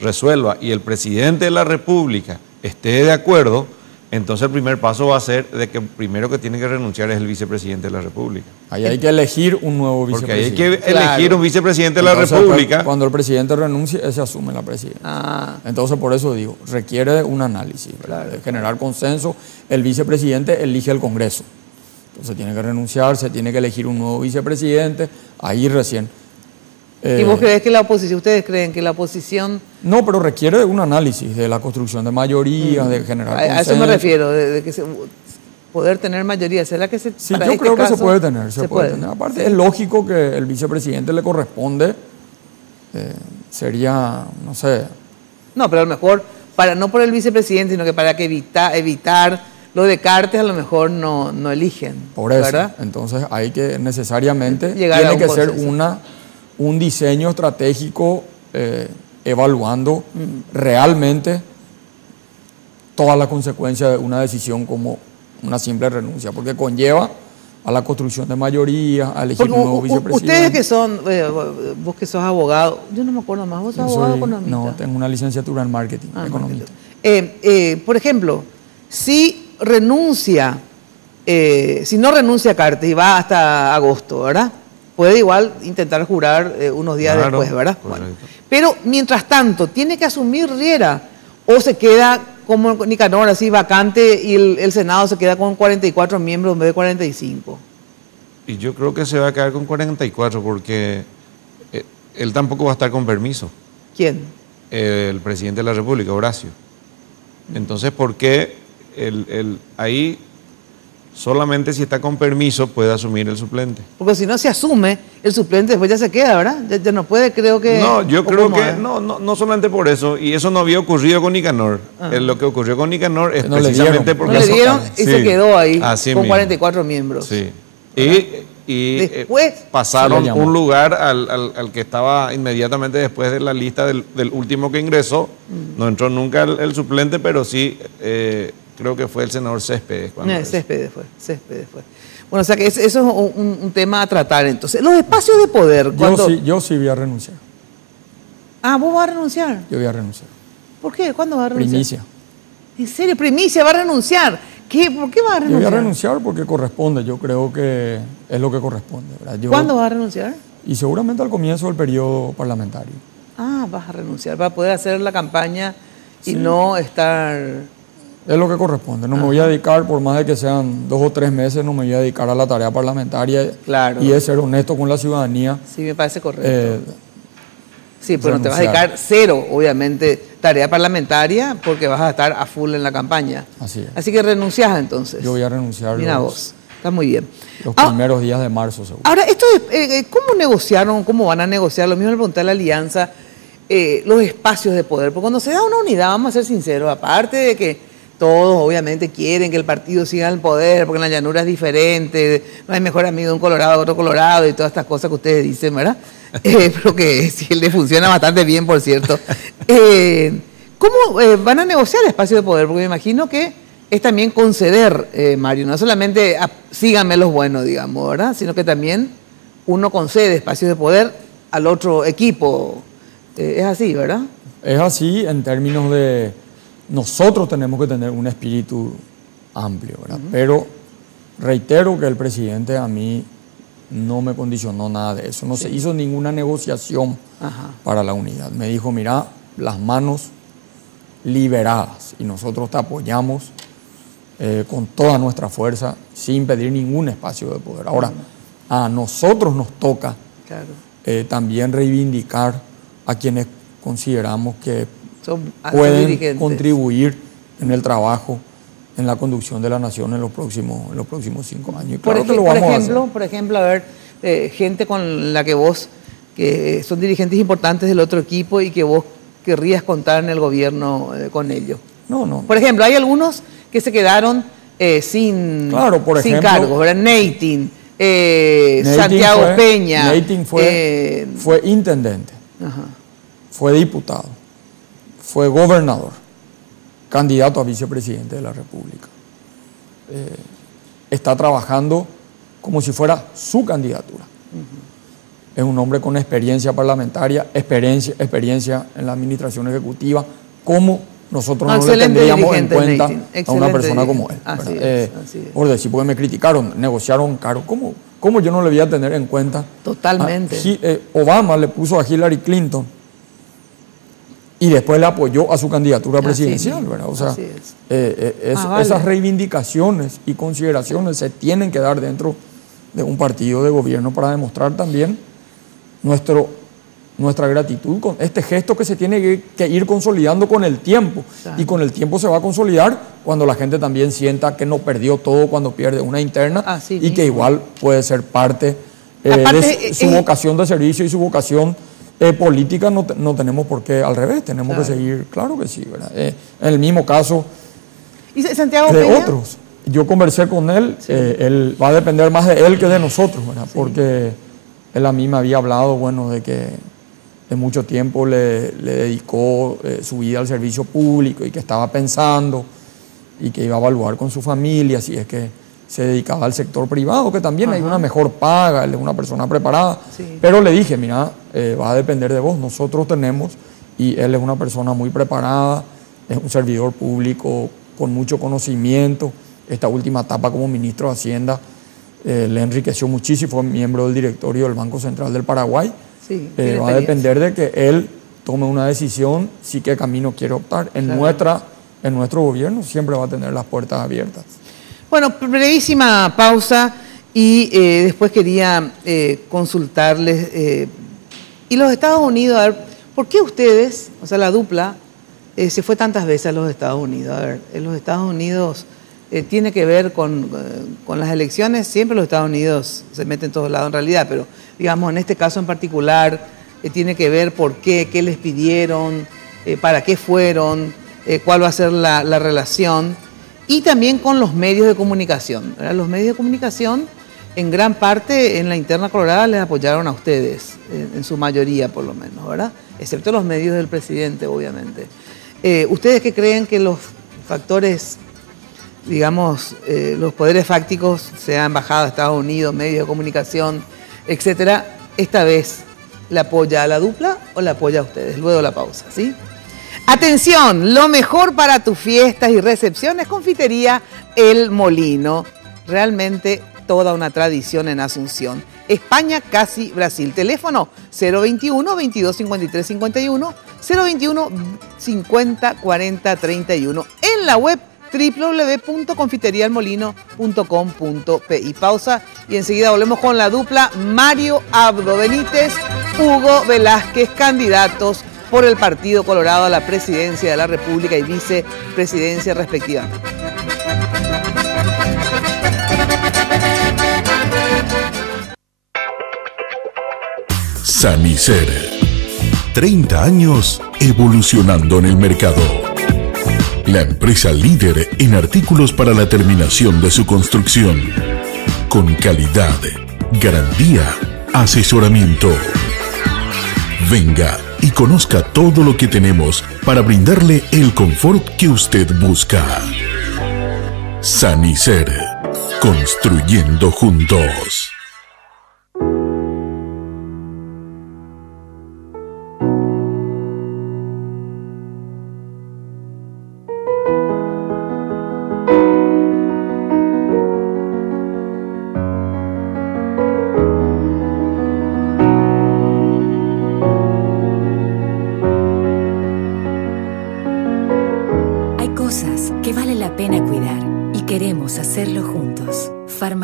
resuelva y el presidente de la República esté de acuerdo, entonces el primer paso va a ser de que primero que tiene que renunciar es el vicepresidente de la República. Ahí hay que elegir un nuevo vicepresidente. Porque hay que elegir un vicepresidente de la República. Cuando el presidente renuncie, ese asume la presidencia. Entonces, por eso digo, requiere un análisis, de generar consenso. El vicepresidente elige el Congreso. Entonces tiene que renunciar, se tiene que elegir un nuevo vicepresidente, ahí recién. ¿Y vos crees que la oposición, ustedes creen que la oposición...? No, pero requiere un análisis de la construcción de mayorías, de generar consenso. A eso me refiero, de que poder tener mayoría. ¿Será que sí, yo creo que se puede tener, se puede tener. Aparte, sí, es lógico que el vicepresidente le corresponde, sería, no sé... No, pero a lo mejor, no por el vicepresidente, sino que para que evitar lo de Cartes, a lo mejor no eligen. Por eso, ¿verdad? Entonces hay que necesariamente, tiene que ser un diseño estratégico evaluando realmente todas las consecuencias de una decisión como una simple renuncia, porque conlleva a la construcción de mayoría, a elegir un nuevo vicepresidente. Ustedes que son, vos que sos abogado, yo no me acuerdo más, vos sos abogado economista. No, tengo una licenciatura en marketing, economista. Por ejemplo, si no renuncia a Cartes y va hasta agosto, ¿verdad? Puede igual intentar jurar unos días después, ¿verdad? Bueno. Pero, mientras tanto, ¿tiene que asumir Riera? ¿O se queda como Nicanor, así vacante, y el Senado se queda con 44 miembros en vez de 45? Y yo creo que se va a quedar con 44 porque él tampoco va a estar con permiso. ¿Quién? El presidente de la República, Horacio. Entonces, ¿por qué ahí solamente si está con permiso puede asumir el suplente. Porque si no se asume, el suplente después ya se queda, ¿verdad? Ya no puede, creo que... No, yo creo que no solamente por eso, y eso no había ocurrido con Nicanor. Lo que ocurrió con Nicanor es precisamente porque... No le dieron y se quedó ahí así con mismo. 44 miembros. Sí. Y después pasaron un lugar al que estaba inmediatamente después de la lista del último que ingresó. No entró nunca el suplente, pero sí... creo que fue el senador Céspedes. Céspedes fue. Bueno, o sea que eso es un tema a tratar entonces. Los espacios de poder... Yo sí voy a renunciar. Ah, ¿vos vas a renunciar? Yo voy a renunciar. ¿Por qué? ¿Cuándo vas a renunciar? Primicia. ¿En serio? ¿Primicia? ¿Va a renunciar? ¿Por qué vas a renunciar? Yo voy a renunciar porque corresponde. Yo creo que es lo que corresponde, ¿verdad? ¿Cuándo vas a renunciar? Y seguramente al comienzo del periodo parlamentario. Ah, vas a renunciar. Para poder hacer la campaña y no estar... Es lo que corresponde. No me voy a dedicar, por más de que sean 2 o 3 meses, no me voy a dedicar a la tarea parlamentaria. Claro. Y es ser honesto con la ciudadanía. Sí, me parece correcto. Sí, pero no te vas a dedicar cero, obviamente, tarea parlamentaria, porque vas a estar a full en la campaña. Así es. Así que renunciás entonces. Yo voy a renunciar. Mira vos, está muy bien. Los primeros días de marzo, seguro. Ahora, esto ¿cómo negociaron, cómo van a negociar? Lo mismo le pregunté a la Alianza, los espacios de poder. Porque cuando se da una unidad, vamos a ser sinceros, aparte de que todos obviamente quieren que el partido siga en el poder, porque en la llanura es diferente, no hay mejor amigo de un colorado, otro colorado y todas estas cosas que ustedes dicen, ¿verdad? Pero que sí le funciona bastante bien, por cierto. ¿Cómo van a negociar el espacio de poder? Porque me imagino que es también conceder, Mario, no solamente síganme los buenos, digamos, ¿verdad? Sino que también uno concede espacios de poder al otro equipo. Es así, ¿verdad? Es así en términos de... Nosotros tenemos que tener un espíritu amplio, ¿verdad? Pero reitero que el presidente a mí no me condicionó nada de eso. No se hizo ninguna negociación para la unidad. Me dijo, mira, las manos liberadas y nosotros te apoyamos con toda nuestra fuerza sin pedir ningún espacio de poder. Ahora, a nosotros nos toca también reivindicar a quienes consideramos que pueden contribuir en el trabajo, en la conducción de la nación en los próximos 5 años. Y claro que lo vamos a hacer. Por ejemplo, a ver, gente con la que vos, que son dirigentes importantes del otro equipo y que vos querrías contar en el gobierno con ellos. No. Por ejemplo, hay algunos que se quedaron sin cargos, ¿verdad? Neitin, Santiago Peña. Neitin fue intendente, fue diputado, fue gobernador, candidato a vicepresidente de la República. Está trabajando como si fuera su candidatura. Es un hombre con experiencia parlamentaria, experiencia en la administración ejecutiva, como nosotros no le tendríamos en cuenta a una persona como él. Así es. Por decir, porque me criticaron, negociaron caro. ¿Cómo yo no le voy a tener en cuenta? Totalmente. Obama le puso a Hillary Clinton y después le apoyó a su candidatura presidencial, ¿verdad? O sea, esas reivindicaciones y consideraciones se tienen que dar dentro de un partido de gobierno para demostrar también nuestra gratitud con este gesto que se tiene que ir consolidando con el tiempo. Y con el tiempo se va a consolidar cuando la gente también sienta que no perdió todo cuando pierde una interna y que igual puede ser parte de su vocación de servicio y su vocación política. No tenemos por qué al revés, tenemos que seguir, claro que sí, ¿verdad? En el mismo caso ¿Y Santiago de Peña? Otros. Yo conversé con él, él va a depender más de él que de nosotros, ¿verdad? Porque él a mí me había hablado, bueno, de que de mucho tiempo le dedicó su vida al servicio público y que estaba pensando y que iba a evaluar con su familia si es que se dedicaba al sector privado, que también hay una mejor paga, él es una persona preparada. Pero le dije, mira, va a depender de vos, nosotros tenemos, y él es una persona muy preparada, es un servidor público con mucho conocimiento. Esta última etapa como ministro de Hacienda le enriqueció muchísimo, fue miembro del directorio del Banco Central del Paraguay. Va a depender de que él tome una decisión, si qué camino quiere optar. En nuestro gobierno siempre va a tener las puertas abiertas. Bueno, brevísima pausa y después quería consultarles. Y los Estados Unidos, a ver, ¿por qué ustedes, o sea, la dupla, se fue tantas veces a los Estados Unidos? A ver, en los Estados Unidos tiene que ver con las elecciones. Siempre los Estados Unidos se meten en todos lados en realidad, pero digamos en este caso en particular tiene que ver por qué les pidieron, para qué fueron, cuál va a ser la relación, y también con los medios de comunicación, ¿verdad? Los medios de comunicación en gran parte en la interna colorada les apoyaron a ustedes, en su mayoría por lo menos, ¿verdad? Excepto los medios del presidente, obviamente. ¿Ustedes qué creen que los factores, digamos, los poderes fácticos, sea embajada de Estados Unidos, medios de comunicación, etcétera, esta vez le apoya a la dupla o le apoya a ustedes? Luego la pausa, ¿sí? Atención, lo mejor para tus fiestas y recepciones, Confitería El Molino. Realmente toda una tradición en Asunción. España, casi Brasil. Teléfono 021 22 53 51, 021 50 40 31. En la web www.confiterialmolino.com.pi. Pausa y enseguida volvemos con la dupla Mario Abdo Benítez, Hugo Velázquez, candidatos por el Partido Colorado a la presidencia de la República y vicepresidencia respectivamente. Sanicer. 30 años evolucionando en el mercado. La empresa líder en artículos para la terminación de su construcción. Con calidad, garantía, asesoramiento. Venga y conozca todo lo que tenemos para brindarle el confort que usted busca. Sanicer. Construyendo juntos.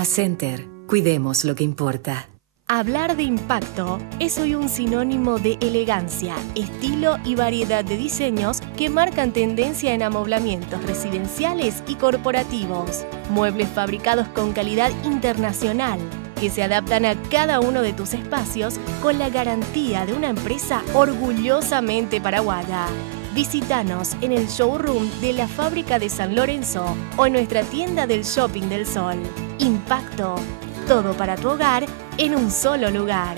Center, cuidemos lo que importa. Hablar de impacto es hoy un sinónimo de elegancia, estilo y variedad de diseños que marcan tendencia en amoblamientos residenciales y corporativos. Muebles fabricados con calidad internacional que se adaptan a cada uno de tus espacios con la garantía de una empresa orgullosamente paraguaya. Visítanos en el showroom de la fábrica de San Lorenzo o en nuestra tienda del Shopping del Sol. Impacto, todo para tu hogar en un solo lugar.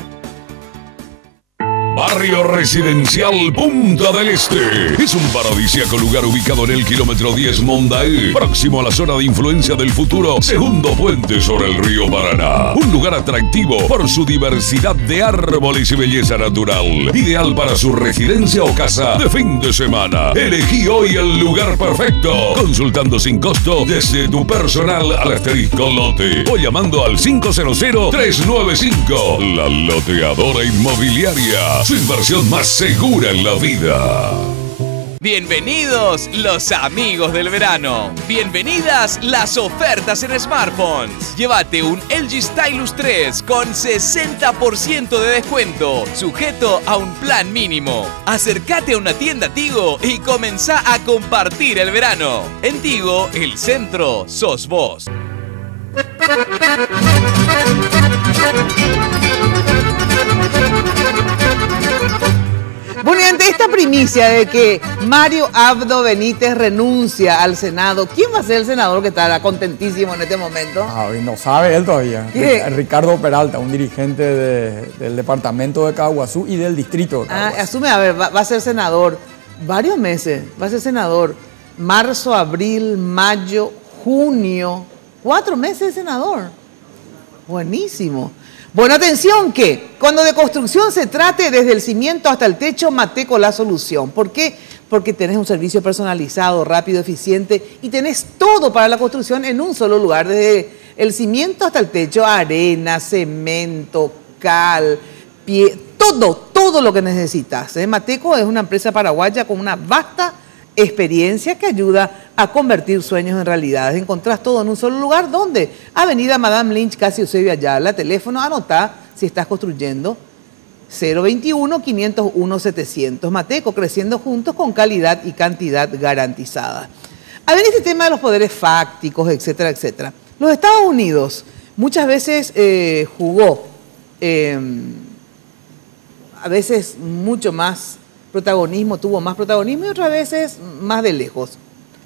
Barrio Residencial Punta del Este. Es un paradisíaco lugar ubicado en el kilómetro 10 Mondaé, próximo a la zona de influencia del futuro segundo puente sobre el río Paraná. Un lugar atractivo por su diversidad de árboles y belleza natural. Ideal para su residencia o casa de fin de semana. Elegí hoy el lugar perfecto, consultando sin costo desde tu personal al asterisco lote o llamando al 500-395. La Loteadora Inmobiliaria. Su inversión más segura en la vida. Bienvenidos los amigos del verano. Bienvenidas las ofertas en smartphones. Llévate un LG Stylus 3 con 60% de descuento, sujeto a un plan mínimo. Acércate a una tienda Tigo y comenzá a compartir el verano. En Tigo, el centro sos vos. Bueno, y ante esta primicia de que Mario Abdo Benítez renuncia al Senado, ¿quién va a ser el senador que estará contentísimo en este momento? No sabe él todavía. ¿Qué? Ricardo Peralta, un dirigente del departamento de Caguazú y del distrito de Caguazú. Asume, a ver, va a ser senador varios meses, va a ser senador. Marzo, abril, mayo, junio, 4 meses de senador. Buenísimo. Bueno, atención que cuando de construcción se trate desde el cimiento hasta el techo, Mateco la solución. ¿Por qué? Porque tenés un servicio personalizado, rápido, eficiente y tenés todo para la construcción en un solo lugar. Desde el cimiento hasta el techo, arena, cemento, cal, pie, todo lo que necesitas. Mateco es una empresa paraguaya con una vasta experiencia que ayuda a convertir sueños en realidades. Encontrás todo en un solo lugar. ¿Dónde? Avenida Madame Lynch, casi Eusebio Ayala. Teléfono, anotá si estás construyendo. 021-501-700. Mateco, creciendo juntos con calidad y cantidad garantizadas. A ver, este tema de los poderes fácticos, etcétera, etcétera. Los Estados Unidos muchas veces jugó, a veces mucho más protagonismo, tuvo más protagonismo y otras veces más de lejos.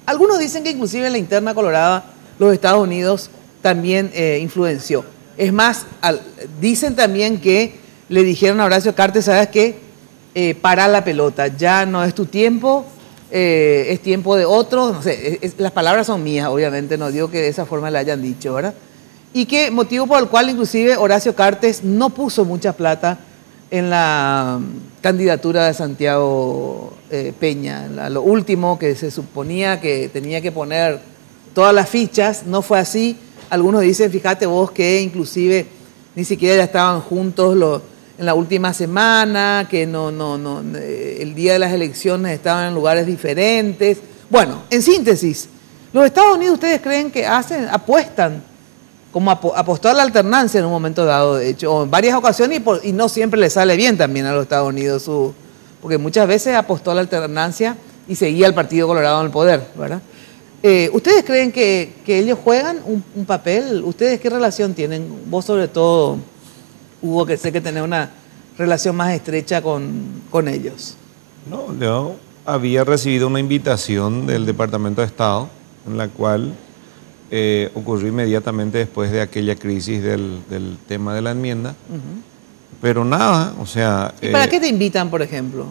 Algunos dicen que inclusive en la interna colorada los Estados Unidos también influenció. Es más, dicen también que le dijeron a Horacio Cartes, ¿sabes qué? Para la pelota, ya no es tu tiempo, es tiempo de otros, no sé, las palabras son mías, obviamente, no digo que de esa forma le hayan dicho, ¿verdad? Y que motivo por el cual inclusive Horacio Cartes no puso mucha plata en la candidatura de Santiago Peña. Lo último que se suponía que tenía que poner todas las fichas, no fue así. Algunos dicen, fíjate vos, que inclusive ni siquiera ya estaban juntos en la última semana, que el día de las elecciones estaban en lugares diferentes. Bueno, en síntesis, los Estados Unidos, ¿ustedes creen que apuestan, como apostó a la alternancia en un momento dado, de hecho, o en varias ocasiones, y no siempre le sale bien también a los Estados Unidos, porque muchas veces apostó a la alternancia y seguía el Partido Colorado en el poder, ¿verdad? ¿Ustedes creen que ellos juegan un papel? ¿Ustedes qué relación tienen? Vos sobre todo, Hugo, que sé que tenés una relación más estrecha con ellos. No, yo había recibido una invitación del Departamento de Estado, en la cual ocurrió inmediatamente después de aquella crisis del tema de la enmienda. Pero nada, o sea... ¿Y para qué te invitan, por ejemplo?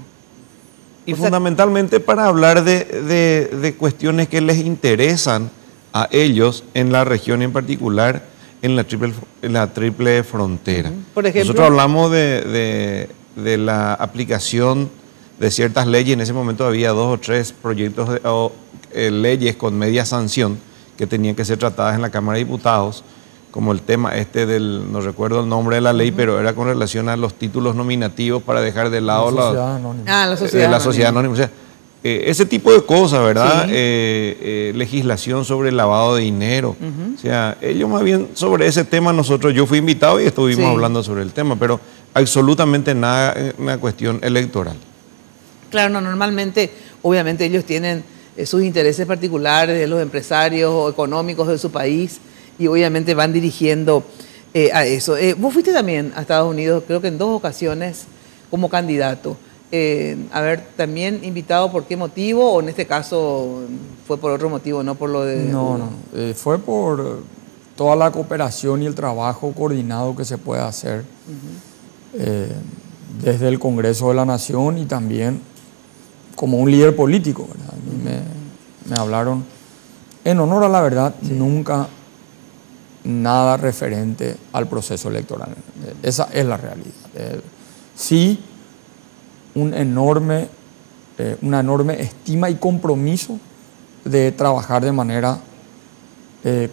Y fundamentalmente para hablar de cuestiones que les interesan a ellos en la región y en particular en la triple frontera. Por ejemplo, nosotros hablamos de la aplicación de ciertas leyes. En ese momento había 2 o 3 proyectos o leyes con media sanción que tenían que ser tratadas en la Cámara de Diputados, como el tema no recuerdo el nombre de la ley, pero era con relación a los títulos nominativos para dejar de lado la sociedad anónima. O sea, ese tipo de cosas, ¿verdad? Sí. Legislación sobre el lavado de dinero. O sea, ellos más bien sobre ese tema yo fui invitado y estuvimos hablando sobre el tema, pero absolutamente nada una cuestión electoral. Claro, no, normalmente, obviamente ellos tienen sus intereses particulares de los empresarios o económicos de su país y obviamente van dirigiendo a eso. Vos fuiste también a Estados Unidos, creo que en 2 ocasiones, como candidato. A ver, también invitado, ¿por qué motivo? O en este caso fue por otro motivo, no por lo de... No, fue por toda la cooperación y el trabajo coordinado que se puede hacer desde el Congreso de la Nación y también como un líder político, ¿verdad? A mí me hablaron, en honor a la verdad, nunca nada referente al proceso electoral. Esa es la realidad. Sí, una enorme estima y compromiso de trabajar de manera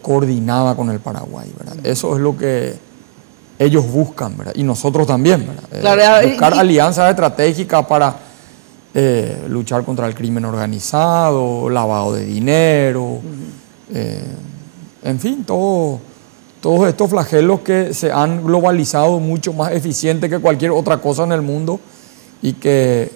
coordinada con el Paraguay, ¿verdad? Eso es lo que ellos buscan, ¿verdad? Y nosotros también, ¿verdad? Claro, buscar alianzas estratégicas para luchar contra el crimen organizado, lavado de dinero, en fin, todos estos flagelos que se han globalizado mucho más eficiente que cualquier otra cosa en el mundo y que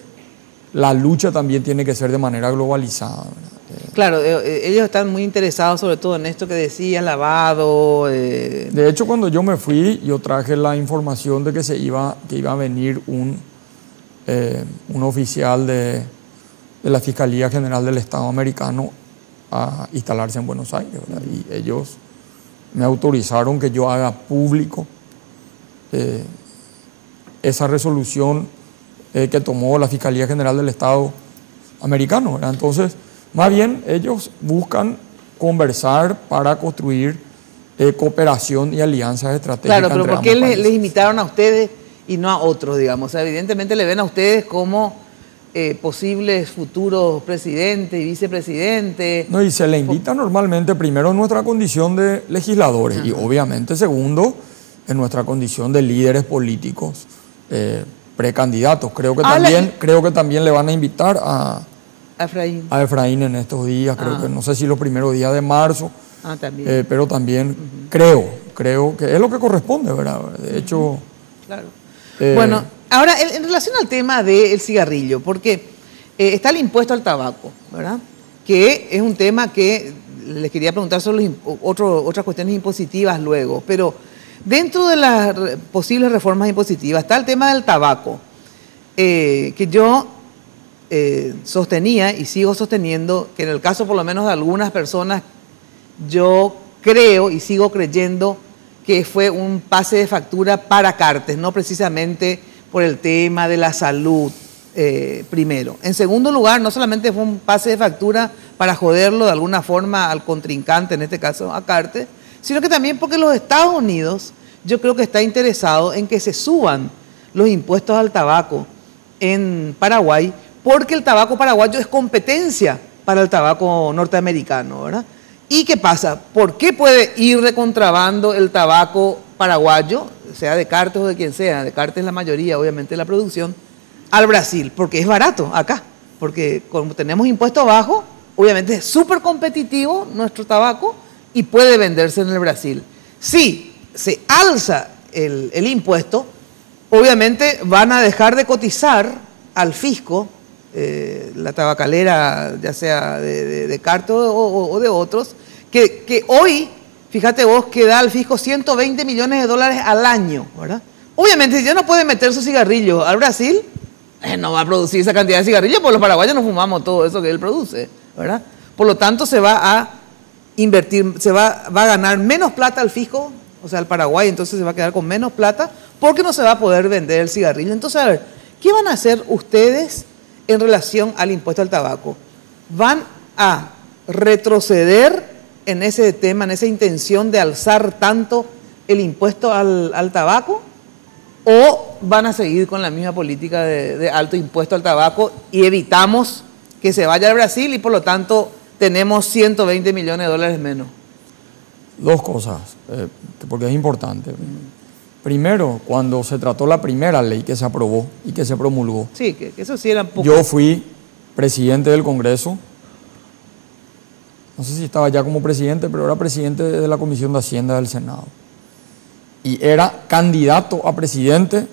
la lucha también tiene que ser de manera globalizada, ¿verdad? Claro, ellos están muy interesados sobre todo en esto que decías, lavado. De hecho, cuando yo me fui, yo traje la información de que iba a venir un oficial de la Fiscalía General del Estado americano a instalarse en Buenos Aires, ¿verdad? Y ellos me autorizaron que yo haga público esa resolución que tomó la Fiscalía General del Estado americano, ¿verdad? Entonces, más bien ellos buscan conversar para construir cooperación y alianzas estratégicas. Claro, pero ¿por qué les invitaron a ustedes y no a otros, digamos? O sea, evidentemente le ven a ustedes como posibles futuros presidentes y vicepresidentes. No, y se le invita normalmente primero en nuestra condición de legisladores y obviamente segundo en nuestra condición de líderes políticos precandidatos. Creo que también le van a invitar a Efraín en estos días, creo que no sé si los primeros días de marzo, también. pero también creo que es lo que corresponde, ¿verdad? De hecho... Claro. Bueno, ahora en relación al tema del cigarrillo, porque está el impuesto al tabaco, ¿verdad? que es un tema que les quería preguntar sobre otras cuestiones impositivas luego, pero dentro de las posibles reformas impositivas está el tema del tabaco, que yo sostenía y sigo sosteniendo que en el caso por lo menos de algunas personas, yo creo y sigo creyendo que fue un pase de factura para Cartes, no precisamente por el tema de la salud primero. En segundo lugar, no solamente fue un pase de factura para joderlo de alguna forma al contrincante, en este caso a Cartes, sino que también porque los Estados Unidos yo creo que está interesado en que se suban los impuestos al tabaco en Paraguay, porque el tabaco paraguayo es competencia para el tabaco norteamericano, ¿verdad? ¿Y qué pasa? ¿Por qué puede ir de contrabando el tabaco paraguayo, sea de Cartes o de quien sea, de Cartes la mayoría, obviamente, de la producción, al Brasil? Porque es barato acá, porque como tenemos impuesto bajo, obviamente es súper competitivo nuestro tabaco y puede venderse en el Brasil. Si se alza el impuesto, obviamente van a dejar de cotizar al fisco, la tabacalera, ya sea de Cartes o de otros, que hoy, fíjate vos, que da al fisco 120 millones de dólares al año, ¿verdad? Obviamente, si ya no puede meter sus cigarrillos al Brasil, no va a producir esa cantidad de cigarrillos, porque los paraguayos no fumamos todo eso que él produce, ¿verdad? Por lo tanto, se va a invertir, va a ganar menos plata al fisco, o sea, el Paraguay, entonces se va a quedar con menos plata, porque no se va a poder vender el cigarrillo. Entonces, a ver, ¿qué van a hacer ustedes en relación al impuesto al tabaco? ¿Van a retroceder en ese tema, en esa intención de alzar tanto el impuesto al tabaco? ¿O van a seguir con la misma política de alto impuesto al tabaco y evitamos que se vaya al Brasil y por lo tanto tenemos 120 millones de dólares menos? Dos cosas, porque es importante. Primero, cuando se trató la primera ley que se aprobó y que se promulgó. Sí, que eso sí era un poco... Yo fui presidente del Congreso. No sé si estaba ya como presidente, pero era presidente de la Comisión de Hacienda del Senado. Y era candidato a presidente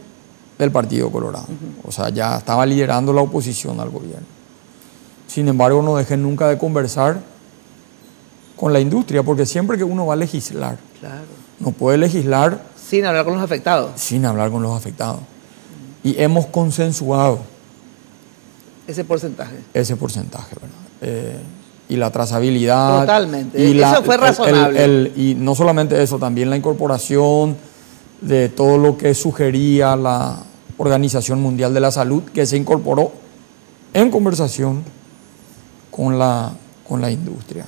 del Partido Colorado. O sea, ya estaba liderando la oposición al gobierno. Sin embargo, no dejé nunca de conversar con la industria, porque siempre que uno va a legislar, claro, no puede legislar sin hablar con los afectados. Sin hablar con los afectados. Y hemos consensuado ese porcentaje. Ese porcentaje, ¿verdad? Y la trazabilidad. Totalmente. Y eso fue razonable. Y no solamente eso, también la incorporación de todo lo que sugería la Organización Mundial de la Salud, que se incorporó en conversación con la industria.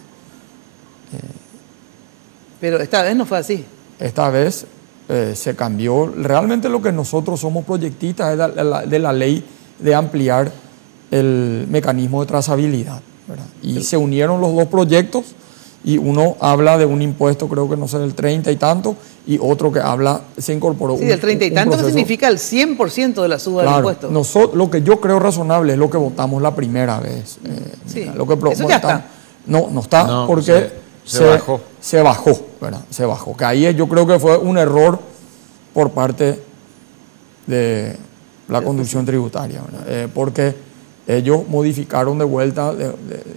Pero esta vez no fue así. Esta vez se cambió. Realmente lo que nosotros somos proyectistas es de la ley de ampliar el mecanismo de trazabilidad, ¿verdad? Y se unieron los dos proyectos y uno habla de un impuesto, creo que no sé, del 30 y tanto, y otro que habla, se incorporó. Sí, del 30 y tanto significa el 100% de la suba del impuesto. Lo que yo creo razonable es lo que votamos la primera vez. Sí, lo que eso ya está. No está porque se bajó, ¿verdad? Se bajó. Que ahí yo creo que fue un error por parte de la conducción tributaria, ¿verdad? Porque ellos modificaron de vuelta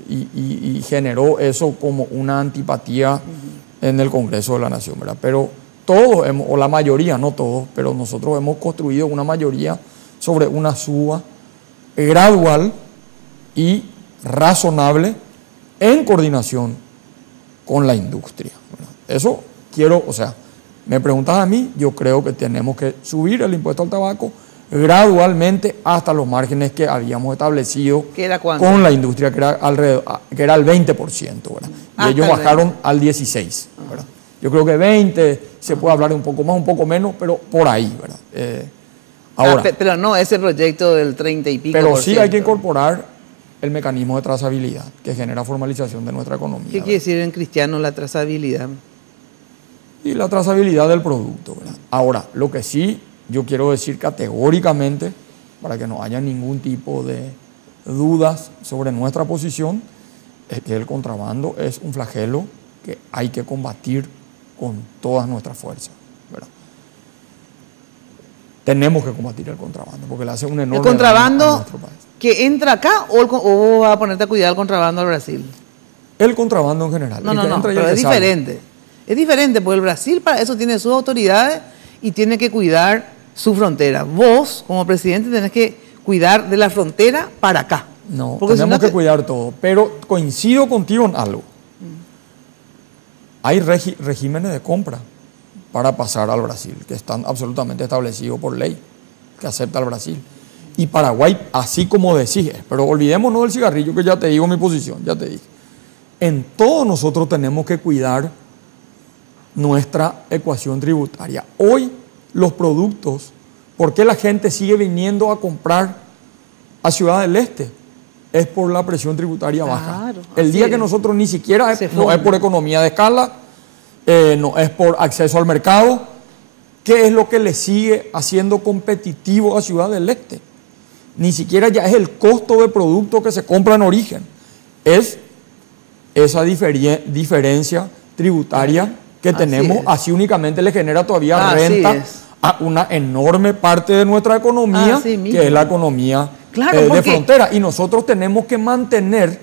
y generó eso como una antipatía en el Congreso de la Nación, ¿verdad? Pero todos, o la mayoría, no todos, pero nosotros hemos construido una mayoría sobre una suba gradual y razonable en coordinación con la industria, ¿verdad? Eso quiero, o sea, me preguntas a mí, yo creo que tenemos que subir el impuesto al tabaco gradualmente hasta los márgenes que habíamos establecido con la industria, que era el 20%, ¿verdad? Y ellos bajaron al 16%, ¿verdad? Yo creo que 20%, se puede hablar de un poco más, un poco menos, pero por ahí, ¿verdad? Ahora, pero no ese proyecto del 30 y pico. Pero sí hay que incorporar el mecanismo de trazabilidad que genera formalización de nuestra economía. ¿Qué quiere decir en cristiano la trazabilidad? Y la trazabilidad del producto, ¿verdad? Ahora, lo que sí yo quiero decir categóricamente, para que no haya ningún tipo de dudas sobre nuestra posición, es que el contrabando es un flagelo que hay que combatir con todas nuestras fuerzas, ¿verdad? tenemos que combatir el contrabando, porque le hace un enorme ¿El contrabando daño a nuestro país. que entra acá o vas a ponerte a cuidar el contrabando al Brasil? El contrabando en general. No, pero es diferente. Es diferente, porque el Brasil para eso tiene sus autoridades y tiene que cuidar su frontera. Vos, como presidente, tenés que cuidar de la frontera para acá. No, porque tenemos que cuidar todo, pero coincido contigo en algo. Hay regímenes de compra para pasar al Brasil, que están absolutamente establecidos por ley, que acepta el Brasil. Y Paraguay, así como decís, pero olvidémonos del cigarrillo, que ya te digo mi posición, ya te dije. En todo nosotros tenemos que cuidar nuestra ecuación tributaria. Hoy los productos, ¿por qué la gente sigue viniendo a comprar a Ciudad del Este? Es por la presión tributaria baja. El día que nosotros ni siquiera, no es por economía de escala, no es por acceso al mercado, ¿qué es lo que le sigue haciendo competitivo a Ciudad del Este? Ni siquiera ya es el costo de producto que se compra en origen, es esa diferencia tributaria que tenemos, así únicamente le genera todavía renta a una enorme parte de nuestra economía, que es la economía de frontera. Y nosotros tenemos que mantener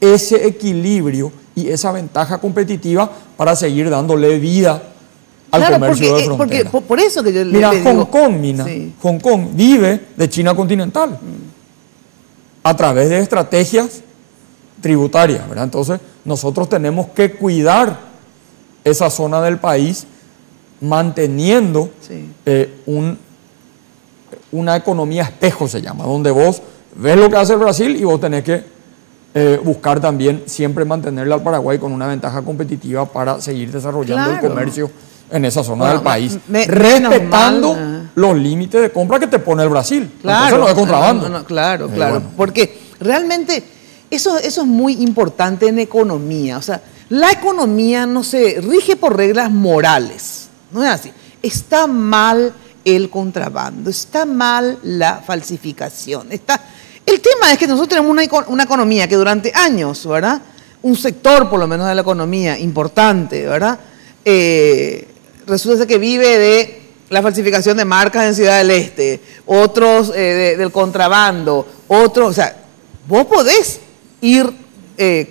ese equilibrio y esa ventaja competitiva para seguir dándole vida al comercio de frontera. Por eso que yo Mira, le digo, Hong Kong vive de China continental a través de estrategias tributarias, ¿verdad? Entonces, nosotros tenemos que cuidar esa zona del país manteniendo una economía espejo, se llama, donde vos ves lo que hace el Brasil y vos tenés que buscar también siempre mantenerle al Paraguay con una ventaja competitiva para seguir desarrollando el comercio en esa zona del país, respetando los límites de compra que te pone el Brasil. Entonces no es contrabando. Claro, porque realmente eso es muy importante en economía. O sea, la economía no se rige por reglas morales, no es así. Está mal el contrabando, está mal la falsificación. El tema es que nosotros tenemos una economía que durante años, ¿verdad? Un sector, por lo menos, de la economía importante, ¿verdad? Resulta ser que vive de la falsificación de marcas en Ciudad del Este, otros del contrabando, otros, o sea, vos podés ir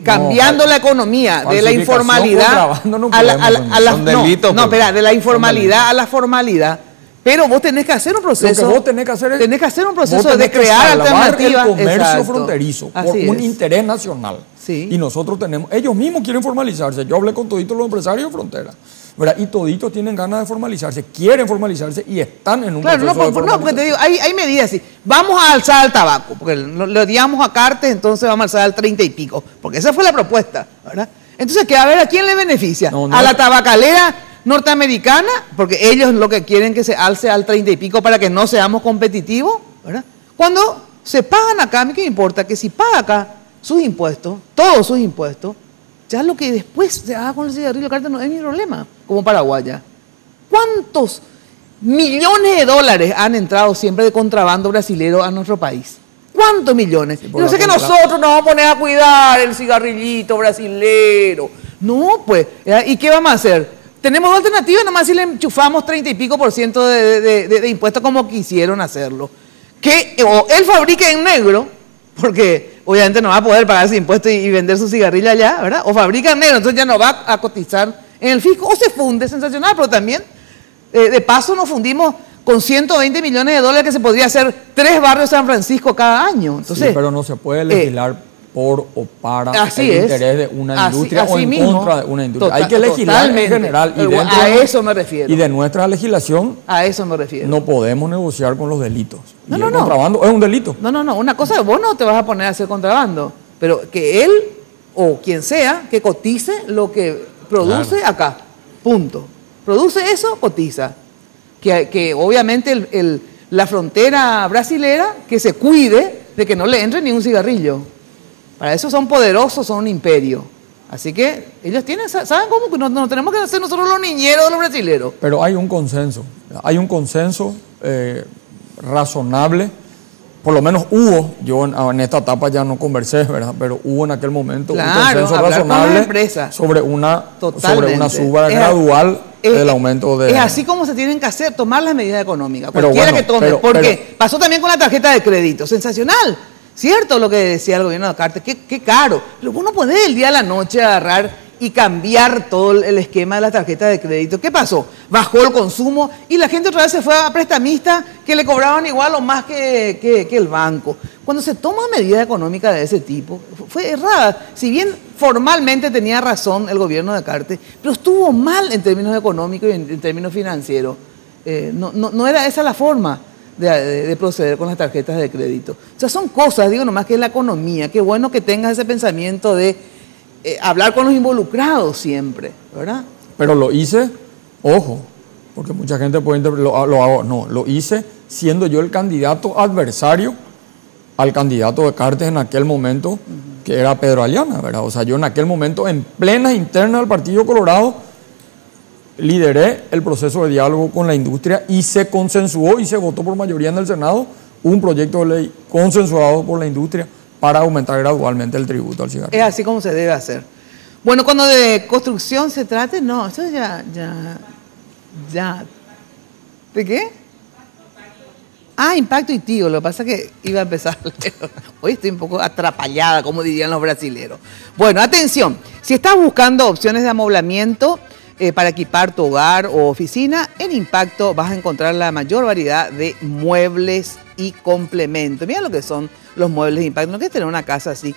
cambiando la economía de la informalidad de la informalidad a la formalidad. Pero vos tenés que hacer un proceso. Lo que vos tenés que hacer es de crear alternativas. El comercio fronterizo por un interés nacional. Y nosotros tenemos, ellos mismos quieren formalizarse. Yo hablé con toditos los empresarios de frontera, ¿verdad? Y toditos tienen ganas de formalizarse, quieren formalizarse y están en un proceso de formalización. Porque te digo, hay medidas así. Vamos a alzar el tabaco, porque lo digamos a Cartes, entonces vamos a alzar al 30 y pico. Porque esa fue la propuesta, ¿verdad? Entonces, a ver, ¿a quién le beneficia? A la tabacalera norteamericana, porque ellos lo que quieren que se alce al 30 y pico para que no seamos competitivos, ¿verdad? Cuando se pagan acá, a mí qué me importa que si paga acá sus impuestos, todos sus impuestos, ya lo que después se haga con el cigarrillo carta no es mi problema, como paraguaya. ¿Cuántos millones de dólares han entrado siempre de contrabando brasilero a nuestro país? ¿Cuántos millones? Yo sé que nosotros nos vamos a poner a cuidar el cigarrillito brasilero. No, pues, ¿y qué vamos a hacer? Tenemos alternativas, nomás si le enchufamos 30 y pico % de impuestos como quisieron hacerlo. Que o él fabrique en negro, porque obviamente no va a poder pagar ese impuesto y vender su cigarrillo allá, ¿verdad? O fabrica en negro, entonces ya no va a cotizar en el fisco, o se funde, sensacional, pero también, de paso nos fundimos con 120 millones de dólares que se podría hacer 3 barrios de San Francisco cada año. Entonces, sí, pero no se puede legislar por o para el interés de una industria o en contra de una industria. Hay que legislar en general. Y a eso me refiero. Y de nuestra legislación, a eso me refiero. No podemos negociar con los delitos. El contrabando es un delito. No. Una cosa es vos no te vas a poner a hacer contrabando, pero que él o quien sea que cotice lo que produce acá. Punto. Produce eso, cotiza. Que obviamente la frontera brasilera que se cuide de que no le entre ni un cigarrillo. Para eso son poderosos, son un imperio. Así que ellos ¿saben cómo? Que no tenemos que hacer nosotros los niñeros de los brasileros. Pero hay un consenso razonable, por lo menos hubo, yo en esta etapa ya no conversé, ¿verdad? Pero hubo en aquel momento un consenso razonable sobre una suba gradual el aumento de... Es así como se tienen que hacer, tomar las medidas económicas, Pero cualquiera bueno, que tome. Porque pero- pasó también con la tarjeta de crédito, sensacional. ¿Cierto lo que decía el gobierno de Cartes? Qué caro. Pero uno puede del día a la noche agarrar y cambiar todo el esquema de la tarjeta de crédito. ¿Qué pasó? Bajó el consumo y la gente otra vez se fue a prestamistas que le cobraban igual o más que el banco. Cuando se toma medidas económicas de ese tipo, fue errada. Si bien formalmente tenía razón el gobierno de Cartes, pero estuvo mal en términos económicos y en términos financieros. No era esa la forma de proceder con las tarjetas de crédito. O sea, son cosas, digo nomás, que es la economía. Qué bueno que tengas ese pensamiento de hablar con los involucrados siempre, ¿verdad? Pero lo hice, ojo, porque mucha gente puede interpretar, lo hice siendo yo el candidato adversario al candidato de Cartes en aquel momento, que era Pedro Aliana, ¿verdad? O sea, yo en aquel momento, en plena interna del Partido Colorado, lideré el proceso de diálogo con la industria y se consensuó y se votó por mayoría en el Senado un proyecto de ley consensuado por la industria para aumentar gradualmente el tributo al cigarrillo. Es así como se debe hacer. Bueno, cuando de construcción se trate, no, eso ya. ¿De qué? Impacto y tío. Lo que pasa es que iba a empezar. Hoy estoy un poco atrapallada, como dirían los brasileros. Bueno, atención. Si estás buscando opciones de amoblamiento para equipar tu hogar o oficina, en Impacto vas a encontrar la mayor variedad de muebles y complementos. Mira lo que son los muebles de Impacto. No quieres tener una casa así.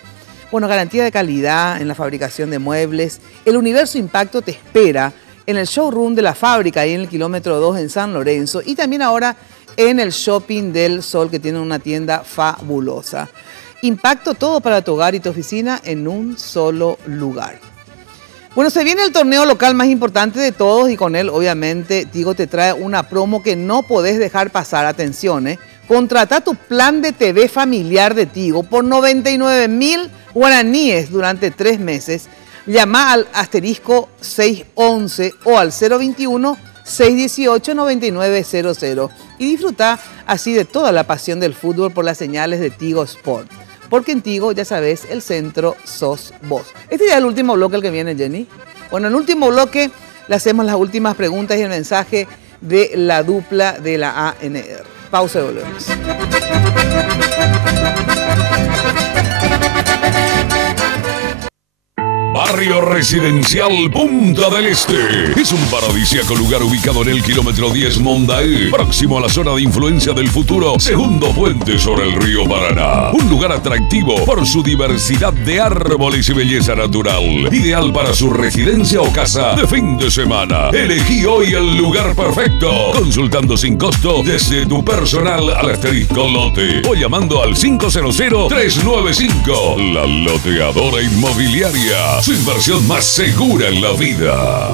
Bueno, garantía de calidad en la fabricación de muebles. El Universo Impacto te espera en el showroom de la fábrica, ahí en el kilómetro 2 en San Lorenzo, y también ahora en el Shopping del Sol, que tiene una tienda fabulosa. Impacto, todo para tu hogar y tu oficina en un solo lugar. Bueno, se viene el torneo local más importante de todos y con él, obviamente, Tigo te trae una promo que no podés dejar pasar. Atención, Contrata tu plan de TV familiar de Tigo por 99.000 guaraníes durante 3 meses. Llama al asterisco 611 o al 021-618-9900 y disfruta así de toda la pasión del fútbol por las señales de Tigo Sport. Porque en Tigo, ya sabes, el centro sos vos. Este ya es el último bloque el que viene, Jenny. Bueno, en el último bloque le hacemos las últimas preguntas y el mensaje de la dupla de la ANR. Pausa y volvemos. Barrio Residencial Punta del Este. Es un paradisíaco lugar ubicado en el kilómetro 10 Mondaé, próximo a la zona de influencia del futuro segundo puente sobre el río Paraná. Un lugar atractivo por su diversidad de árboles y belleza natural. Ideal para su residencia o casa de fin de semana. Elegí hoy el lugar perfecto. Consultando sin costo desde tu personal al asterisco lote o llamando al 500-395. La Loteadora Inmobiliaria. Su inversión más segura en la vida.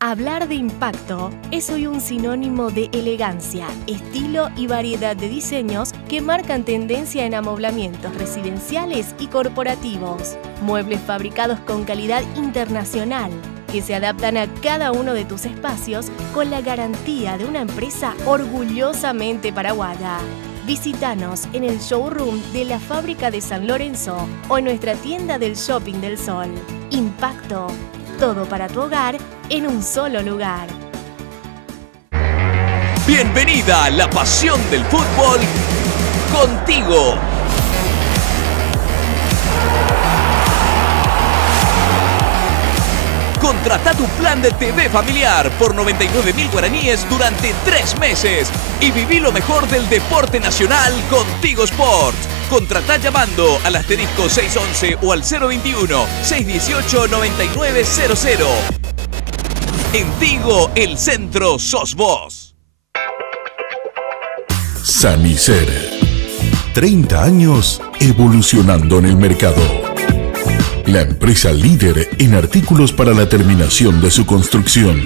Hablar de impacto es hoy un sinónimo de elegancia, estilo y variedad de diseños que marcan tendencia en amoblamientos residenciales y corporativos. Muebles fabricados con calidad internacional que se adaptan a cada uno de tus espacios con la garantía de una empresa orgullosamente paraguaya. Visítanos en el showroom de la fábrica de San Lorenzo o en nuestra tienda del Shopping del Sol. Impacto, todo para tu hogar en un solo lugar. Bienvenida a la pasión del fútbol contigo. Contrata tu plan de TV familiar por 99.000 guaraníes durante 3 meses y viví lo mejor del deporte nacional con Tigo Sports. Contrata llamando al asterisco 611 o al 021-618-9900. En Tigo, el centro sos vos. Sanicer. 30 años evolucionando en el mercado. La empresa líder en artículos para la terminación de su construcción.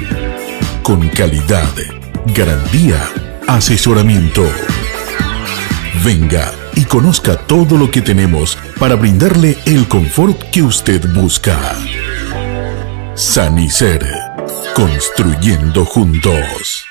Con calidad, garantía, asesoramiento. Venga y conozca todo lo que tenemos para brindarle el confort que usted busca. Sanicer. Construyendo juntos.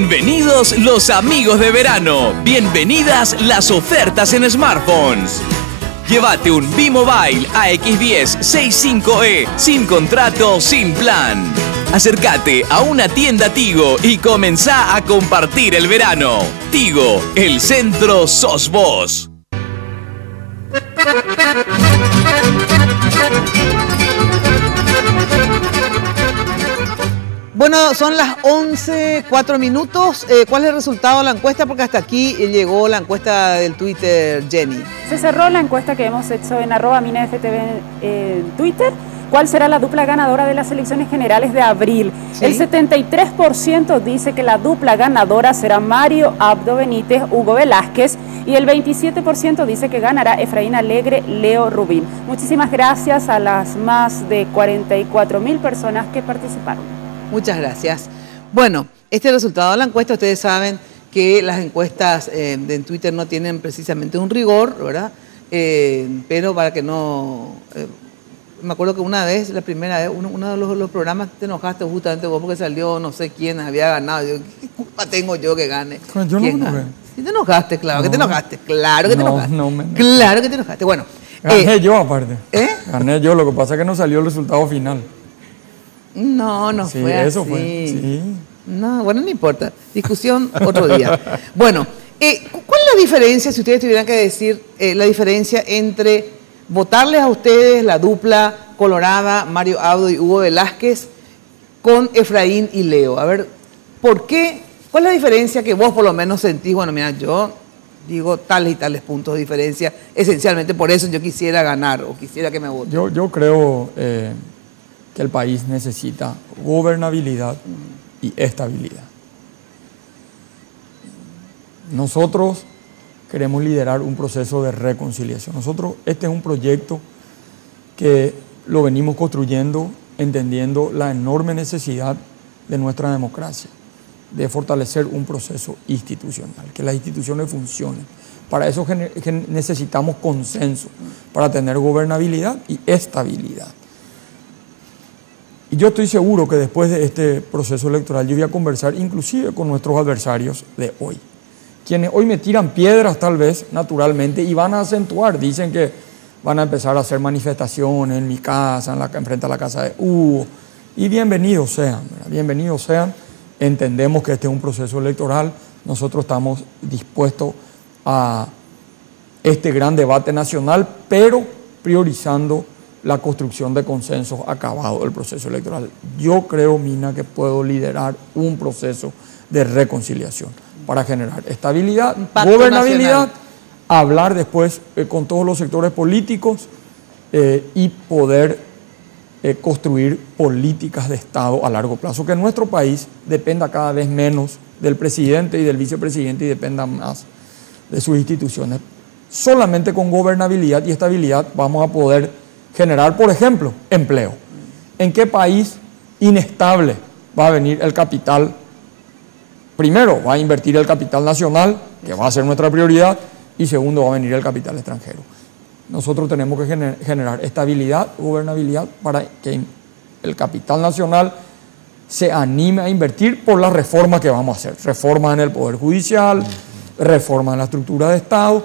Bienvenidos los amigos de verano. Bienvenidas las ofertas en smartphones. Llévate un B-Mobile AX10 65E sin contrato, sin plan. Acércate a una tienda Tigo y comenzá a compartir el verano. Tigo, el centro sos vos. Bueno, son las 11:04. ¿Cuál es el resultado de la encuesta? Porque hasta aquí llegó la encuesta del Twitter, Jenny. Se cerró la encuesta que hemos hecho en @MinaFTV en Twitter. ¿Cuál será la dupla ganadora de las elecciones generales de abril? ¿Sí? El 73% dice que la dupla ganadora será Mario Abdo Benítez, Hugo Velázquez, y el 27% dice que ganará Efraín Alegre, Leo Rubín. Muchísimas gracias a las más de 44.000 personas que participaron. Muchas gracias. Bueno, este resultado de la encuesta, ustedes saben que las encuestas en Twitter no tienen precisamente un rigor, ¿verdad? Pero para que no... me acuerdo que una vez, la primera vez, uno de los programas te enojaste justamente vos porque salió no sé quién había ganado. Yo, ¿qué culpa tengo yo que gane? Yo no me enojé. Sí te enojaste, claro que te enojaste. Claro que te enojaste. No me enojé. Claro que te enojaste. Bueno. Gané yo aparte. Gané yo, lo que pasa es que no salió el resultado final. No Sí, fue así. eso fue. Sí. No, bueno, no importa. Discusión otro día. Bueno, ¿cuál es la diferencia, si ustedes tuvieran que decir, la diferencia entre votarles a ustedes la dupla colorada, Mario Abdo y Hugo Velázquez, con Efraín y Leo? A ver, ¿por qué? ¿Cuál es la diferencia que vos por lo menos sentís? Bueno, mira, yo digo tales y tales puntos de diferencia. Esencialmente por eso yo quisiera ganar o quisiera que me voten. Yo creo que el país necesita gobernabilidad y estabilidad. Nosotros queremos liderar un proceso de reconciliación. Este es un proyecto que lo venimos construyendo entendiendo la enorme necesidad de nuestra democracia, de fortalecer un proceso institucional, que las instituciones funcionen. Para eso necesitamos consenso, para tener gobernabilidad y estabilidad. Y yo estoy seguro que después de este proceso electoral yo voy a conversar inclusive con nuestros adversarios de hoy, quienes hoy me tiran piedras tal vez naturalmente y van a acentuar, dicen que van a empezar a hacer manifestaciones en mi casa, enfrente a la casa de Hugo, y bienvenidos sean, ¿verdad? Bienvenidos sean. Entendemos que este es un proceso electoral, nosotros estamos dispuestos a este gran debate nacional, pero priorizando la construcción de consensos acabado del proceso electoral. Yo creo, Mina, que puedo liderar un proceso de reconciliación para generar estabilidad, gobernabilidad, nacional. Hablar después con todos los sectores políticos y poder construir políticas de Estado a largo plazo, que nuestro país dependa cada vez menos del presidente y del vicepresidente y dependa más de sus instituciones. Solamente con gobernabilidad y estabilidad vamos a poder generar, por ejemplo, empleo. ¿En qué país inestable va a venir el capital? Primero, va a invertir el capital nacional, que va a ser nuestra prioridad, y segundo, va a venir el capital extranjero. Nosotros tenemos que generar estabilidad, gobernabilidad, para que el capital nacional se anime a invertir por las reformas que vamos a hacer. Reformas en el Poder Judicial, reformas en la estructura de Estado,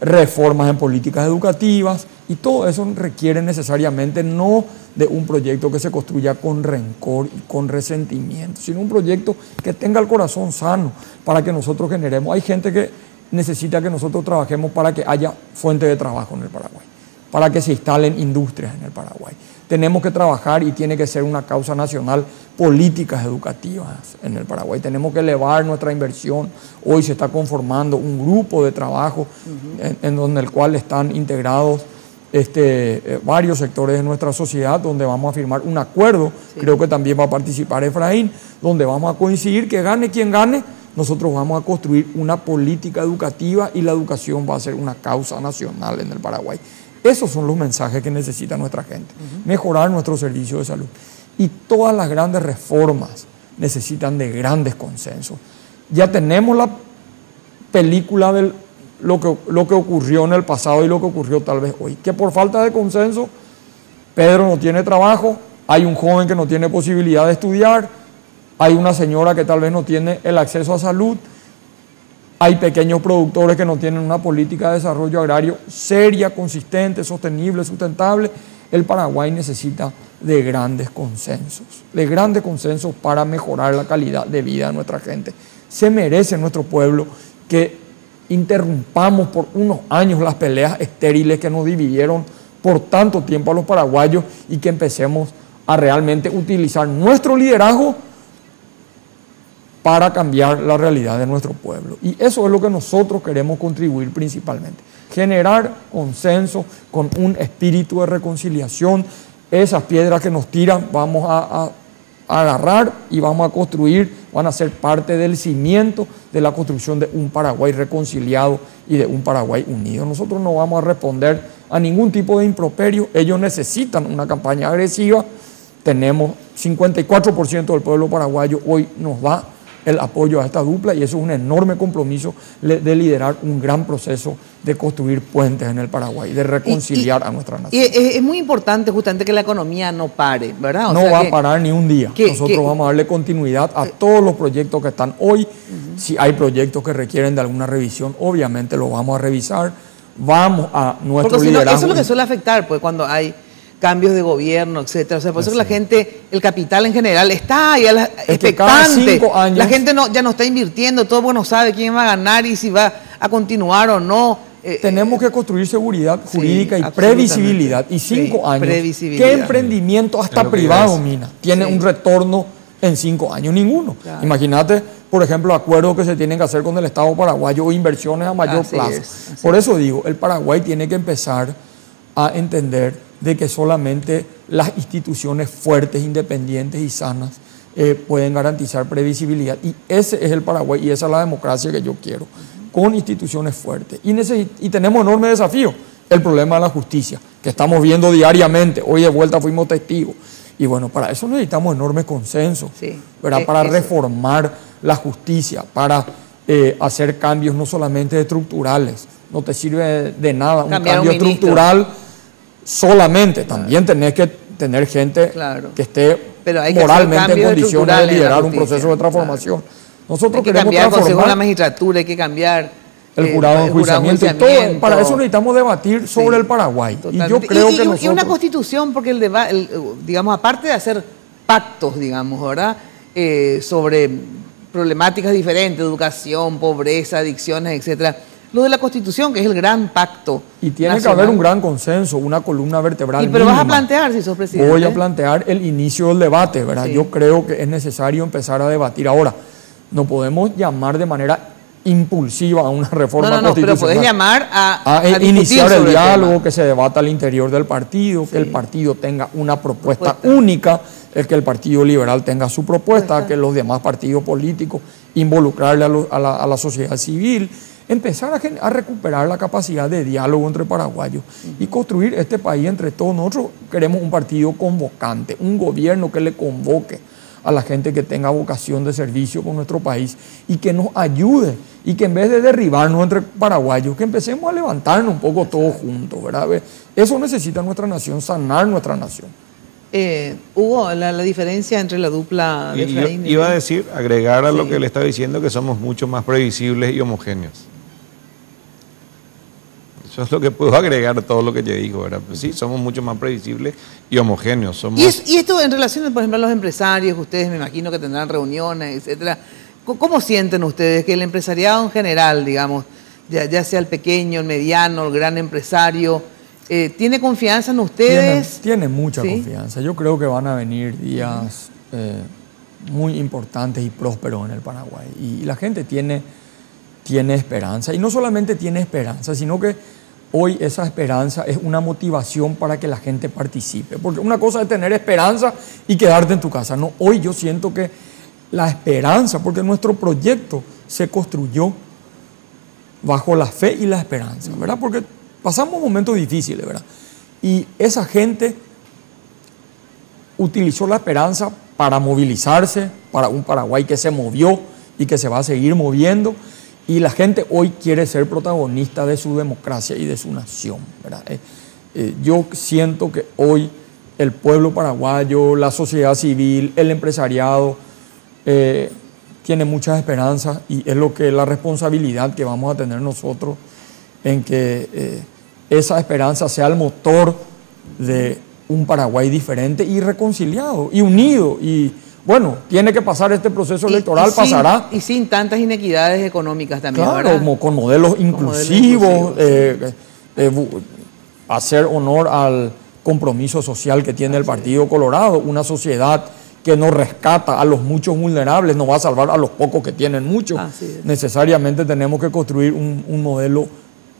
reformas en políticas educativas, y todo eso requiere necesariamente no de un proyecto que se construya con rencor y con resentimiento, sino un proyecto que tenga el corazón sano para que nosotros generemos. Hay gente que necesita que nosotros trabajemos para que haya fuente de trabajo en el Paraguay, para que se instalen industrias en el Paraguay. Tenemos que trabajar y tiene que ser una causa nacional, políticas educativas en el Paraguay. Tenemos que elevar nuestra inversión. Hoy se está conformando un grupo de trabajo en el cual están integrados varios sectores de nuestra sociedad, donde vamos a firmar un acuerdo, creo que también va a participar Efraín, donde vamos a coincidir que gane quien gane, nosotros vamos a construir una política educativa y la educación va a ser una causa nacional en el Paraguay. Esos son los mensajes que necesita nuestra gente. Mejorar nuestro servicio de salud. Y todas las grandes reformas necesitan de grandes consensos. Ya tenemos la película de lo que ocurrió en el pasado y lo que ocurrió tal vez hoy. Que por falta de consenso, Pedro no tiene trabajo, hay un joven que no tiene posibilidad de estudiar, hay una señora que tal vez no tiene el acceso a salud, hay pequeños productores que no tienen una política de desarrollo agrario seria, consistente, sostenible, sustentable. El Paraguay necesita de grandes consensos para mejorar la calidad de vida de nuestra gente. Se merece nuestro pueblo que interrumpamos por unos años las peleas estériles que nos dividieron por tanto tiempo a los paraguayos y que empecemos a realmente utilizar nuestro liderazgo para cambiar la realidad de nuestro pueblo. Y eso es lo que nosotros queremos contribuir principalmente. Generar consenso con un espíritu de reconciliación. Esas piedras que nos tiran vamos a agarrar y vamos a construir, van a ser parte del cimiento de la construcción de un Paraguay reconciliado y de un Paraguay unido. Nosotros no vamos a responder a ningún tipo de improperio. Ellos necesitan una campaña agresiva. Tenemos 54% del pueblo paraguayo hoy nos da el apoyo a esta dupla y eso es un enorme compromiso de liderar un gran proceso de construir puentes en el Paraguay, de reconciliar a nuestra nación. Y es muy importante justamente que la economía no pare, ¿verdad? No va a parar ni un día. Nosotros vamos a darle continuidad a todos los proyectos que están hoy. Si hay proyectos que requieren de alguna revisión, obviamente lo vamos a revisar. Vamos a nuestro liderazgo. Eso es lo que suele afectar, pues, cuando hay cambios de gobierno, etcétera. O sea, por eso que la gente, el capital en general, está ahí expectante. La gente ya no está invirtiendo, todo porque no sabe quién va a ganar y si va a continuar o no. Tenemos que construir seguridad jurídica y previsibilidad. Y 5 años. ¿Qué emprendimiento hasta privado, Mina, tiene un retorno en 5 años? Ninguno. Claro. Imagínate, por ejemplo, acuerdos que se tienen que hacer con el Estado paraguayo o inversiones a mayor plazo. Por eso digo, el Paraguay tiene que empezar a entender de que solamente las instituciones fuertes, independientes y sanas pueden garantizar previsibilidad. Y ese es el Paraguay y esa es la democracia que yo quiero, con instituciones fuertes. Y tenemos enormes desafíos. El problema de la justicia, que estamos viendo diariamente. Hoy de vuelta fuimos testigos. Y bueno, para eso necesitamos enormes consensos, ¿verdad? Para reformar la justicia, para hacer cambios no solamente estructurales. No te sirve de nada un cambio estructural solamente. También tenés que tener gente que esté moralmente en condiciones de liderar un proceso de transformación. Nosotros queremos cambiar transformar el Consejo de la Magistratura, hay que cambiar el jurado de enjuiciamiento y todo. Para eso necesitamos debatir sobre el Paraguay. Totalmente. Y yo creo que nosotros... Y una constitución, porque digamos, aparte de hacer pactos, digamos, ¿verdad? Sobre problemáticas diferentes, educación, pobreza, adicciones, etcétera. Lo de la Constitución, que es el gran pacto. Y tiene nacional. Que haber un gran consenso, una columna vertebral. Pero vas a plantear, si sos presidente. Voy a plantear el inicio del debate, ¿verdad? Yo creo que es necesario empezar a debatir. Ahora, no podemos llamar de manera impulsiva a una reforma constitucional. Pero podés llamar a iniciar el diálogo, que se debata al interior del partido, que el partido tenga una propuesta única, que el Partido Liberal tenga su propuesta, que los demás partidos políticos involucrarle a la sociedad civil. Empezar a recuperar la capacidad de diálogo entre paraguayos y construir este país entre todos. Nosotros queremos un partido convocante, un gobierno que le convoque a la gente que tenga vocación de servicio con nuestro país y que nos ayude y que en vez de derribarnos entre paraguayos, que empecemos a levantarnos un poco todos juntos, ¿verdad? Eso necesita nuestra nación, sanar nuestra nación. Hugo, la diferencia entre la dupla de Efraín iba a decir, agregar a lo que le estaba diciendo, que somos mucho más previsibles y homogéneos. Eso es lo que puedo agregar a todo lo que ya digo, ¿verdad? Pues sí, somos mucho más previsibles y homogéneos. Y esto en relación, por ejemplo, a los empresarios, ustedes me imagino que tendrán reuniones, etcétera. ¿Cómo sienten ustedes que el empresariado en general, digamos, ya sea el pequeño, el mediano, el gran empresario, tiene confianza en ustedes? Tiene mucha confianza. Yo creo que van a venir días muy importantes y prósperos en el Paraguay. Y la gente tiene esperanza. Y no solamente tiene esperanza, sino que hoy esa esperanza es una motivación para que la gente participe. Porque una cosa es tener esperanza y quedarte en tu casa. No, hoy yo siento que la esperanza, porque nuestro proyecto se construyó bajo la fe y la esperanza, ¿verdad? Porque pasamos momentos difíciles, ¿verdad? Y esa gente utilizó la esperanza para movilizarse, para un Paraguay que se movió y que se va a seguir moviendo. Y la gente hoy quiere ser protagonista de su democracia y de su nación, ¿verdad? Yo siento que hoy el pueblo paraguayo, la sociedad civil, el empresariado, tiene muchas esperanzas y es la responsabilidad que vamos a tener nosotros en que esa esperanza sea el motor de un Paraguay diferente y reconciliado y unido. Y bueno, tiene que pasar este proceso electoral, pasará. Y sin tantas inequidades económicas también, claro, ¿verdad? como con modelos inclusivos, hacer honor al compromiso social que tiene el Partido Colorado, una sociedad que no rescata a los muchos vulnerables, no va a salvar a los pocos que tienen mucho. Necesariamente tenemos que construir un modelo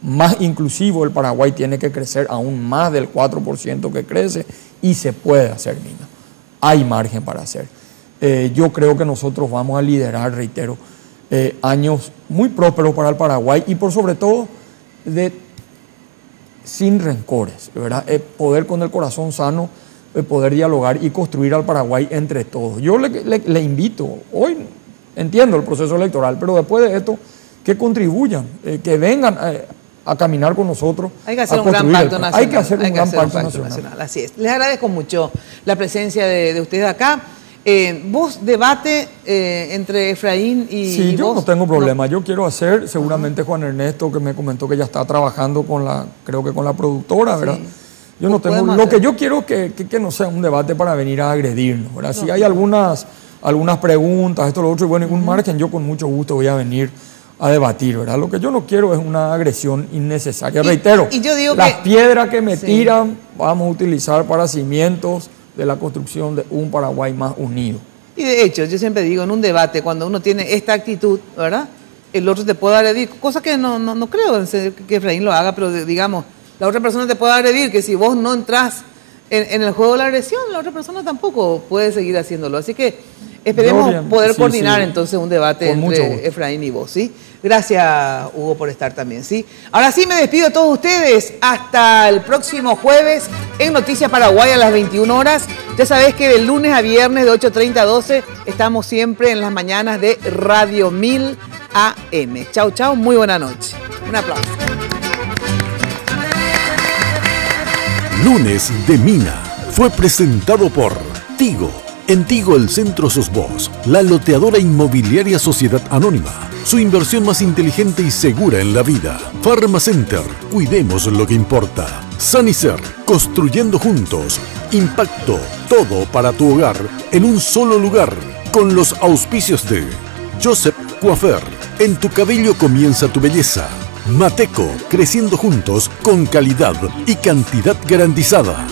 más inclusivo. El Paraguay tiene que crecer aún más del 4% que crece y se puede hacer, Mina. Hay margen para hacer. Yo creo que nosotros vamos a liderar, reitero, años muy prósperos para el Paraguay y por sobre todo sin rencores, ¿verdad? Poder con el corazón sano, poder dialogar y construir al Paraguay entre todos. Yo le invito, hoy entiendo el proceso electoral, pero después de esto, que contribuyan, que vengan a caminar con nosotros. Hay que hacer un gran pacto nacional. Hay que hacer un gran pacto nacional. Así es. Les agradezco mucho la presencia de ustedes acá. ¿Vos debate entre Efraín y Sí, yo vos? no tengo problema. Yo quiero hacer, seguramente Juan Ernesto, que me comentó que ya está trabajando con creo que con la productora, ¿verdad? Yo no tengo. Lo que yo quiero que no sea un debate para venir a agredirnos, ¿verdad? Si hay algunas preguntas, esto, lo otro, y bueno, en un margen, yo con mucho gusto voy a venir a debatir, ¿verdad? Lo que yo no quiero es una agresión innecesaria. Reitero, y yo digo las piedras que me tiran vamos a utilizar para cimientos de la construcción de un Paraguay más unido. Y de hecho, yo siempre digo, en un debate, cuando uno tiene esta actitud, ¿verdad? El otro te puede agredir, cosa que no creo que Efraín lo haga, pero digamos, la otra persona te puede agredir, que si vos no entras en el juego de la agresión, la otra persona tampoco puede seguir haciéndolo. Así que esperemos poder coordinar entonces un debate entre Efraín y vos, ¿sí? Gracias, Hugo, por estar también, ¿sí? Ahora sí me despido de todos ustedes hasta el próximo jueves en Noticias Paraguay a las 21 horas. Ya sabés que de lunes a viernes de 8:30 a 12 estamos siempre en las mañanas de Radio 1000 AM. Chau, chau, muy buena noche. Un aplauso. Lunes de Mina fue presentado por Tigo. En Tigo el Centro Sos Vos, la loteadora inmobiliaria Sociedad Anónima. Su inversión más inteligente y segura en la vida. Pharmacenter, cuidemos lo que importa. Sanicer, construyendo juntos. Impacto, todo para tu hogar en un solo lugar. Con los auspicios de Joseph Coiffeur, en tu cabello comienza tu belleza. Mateco, creciendo juntos con calidad y cantidad garantizada.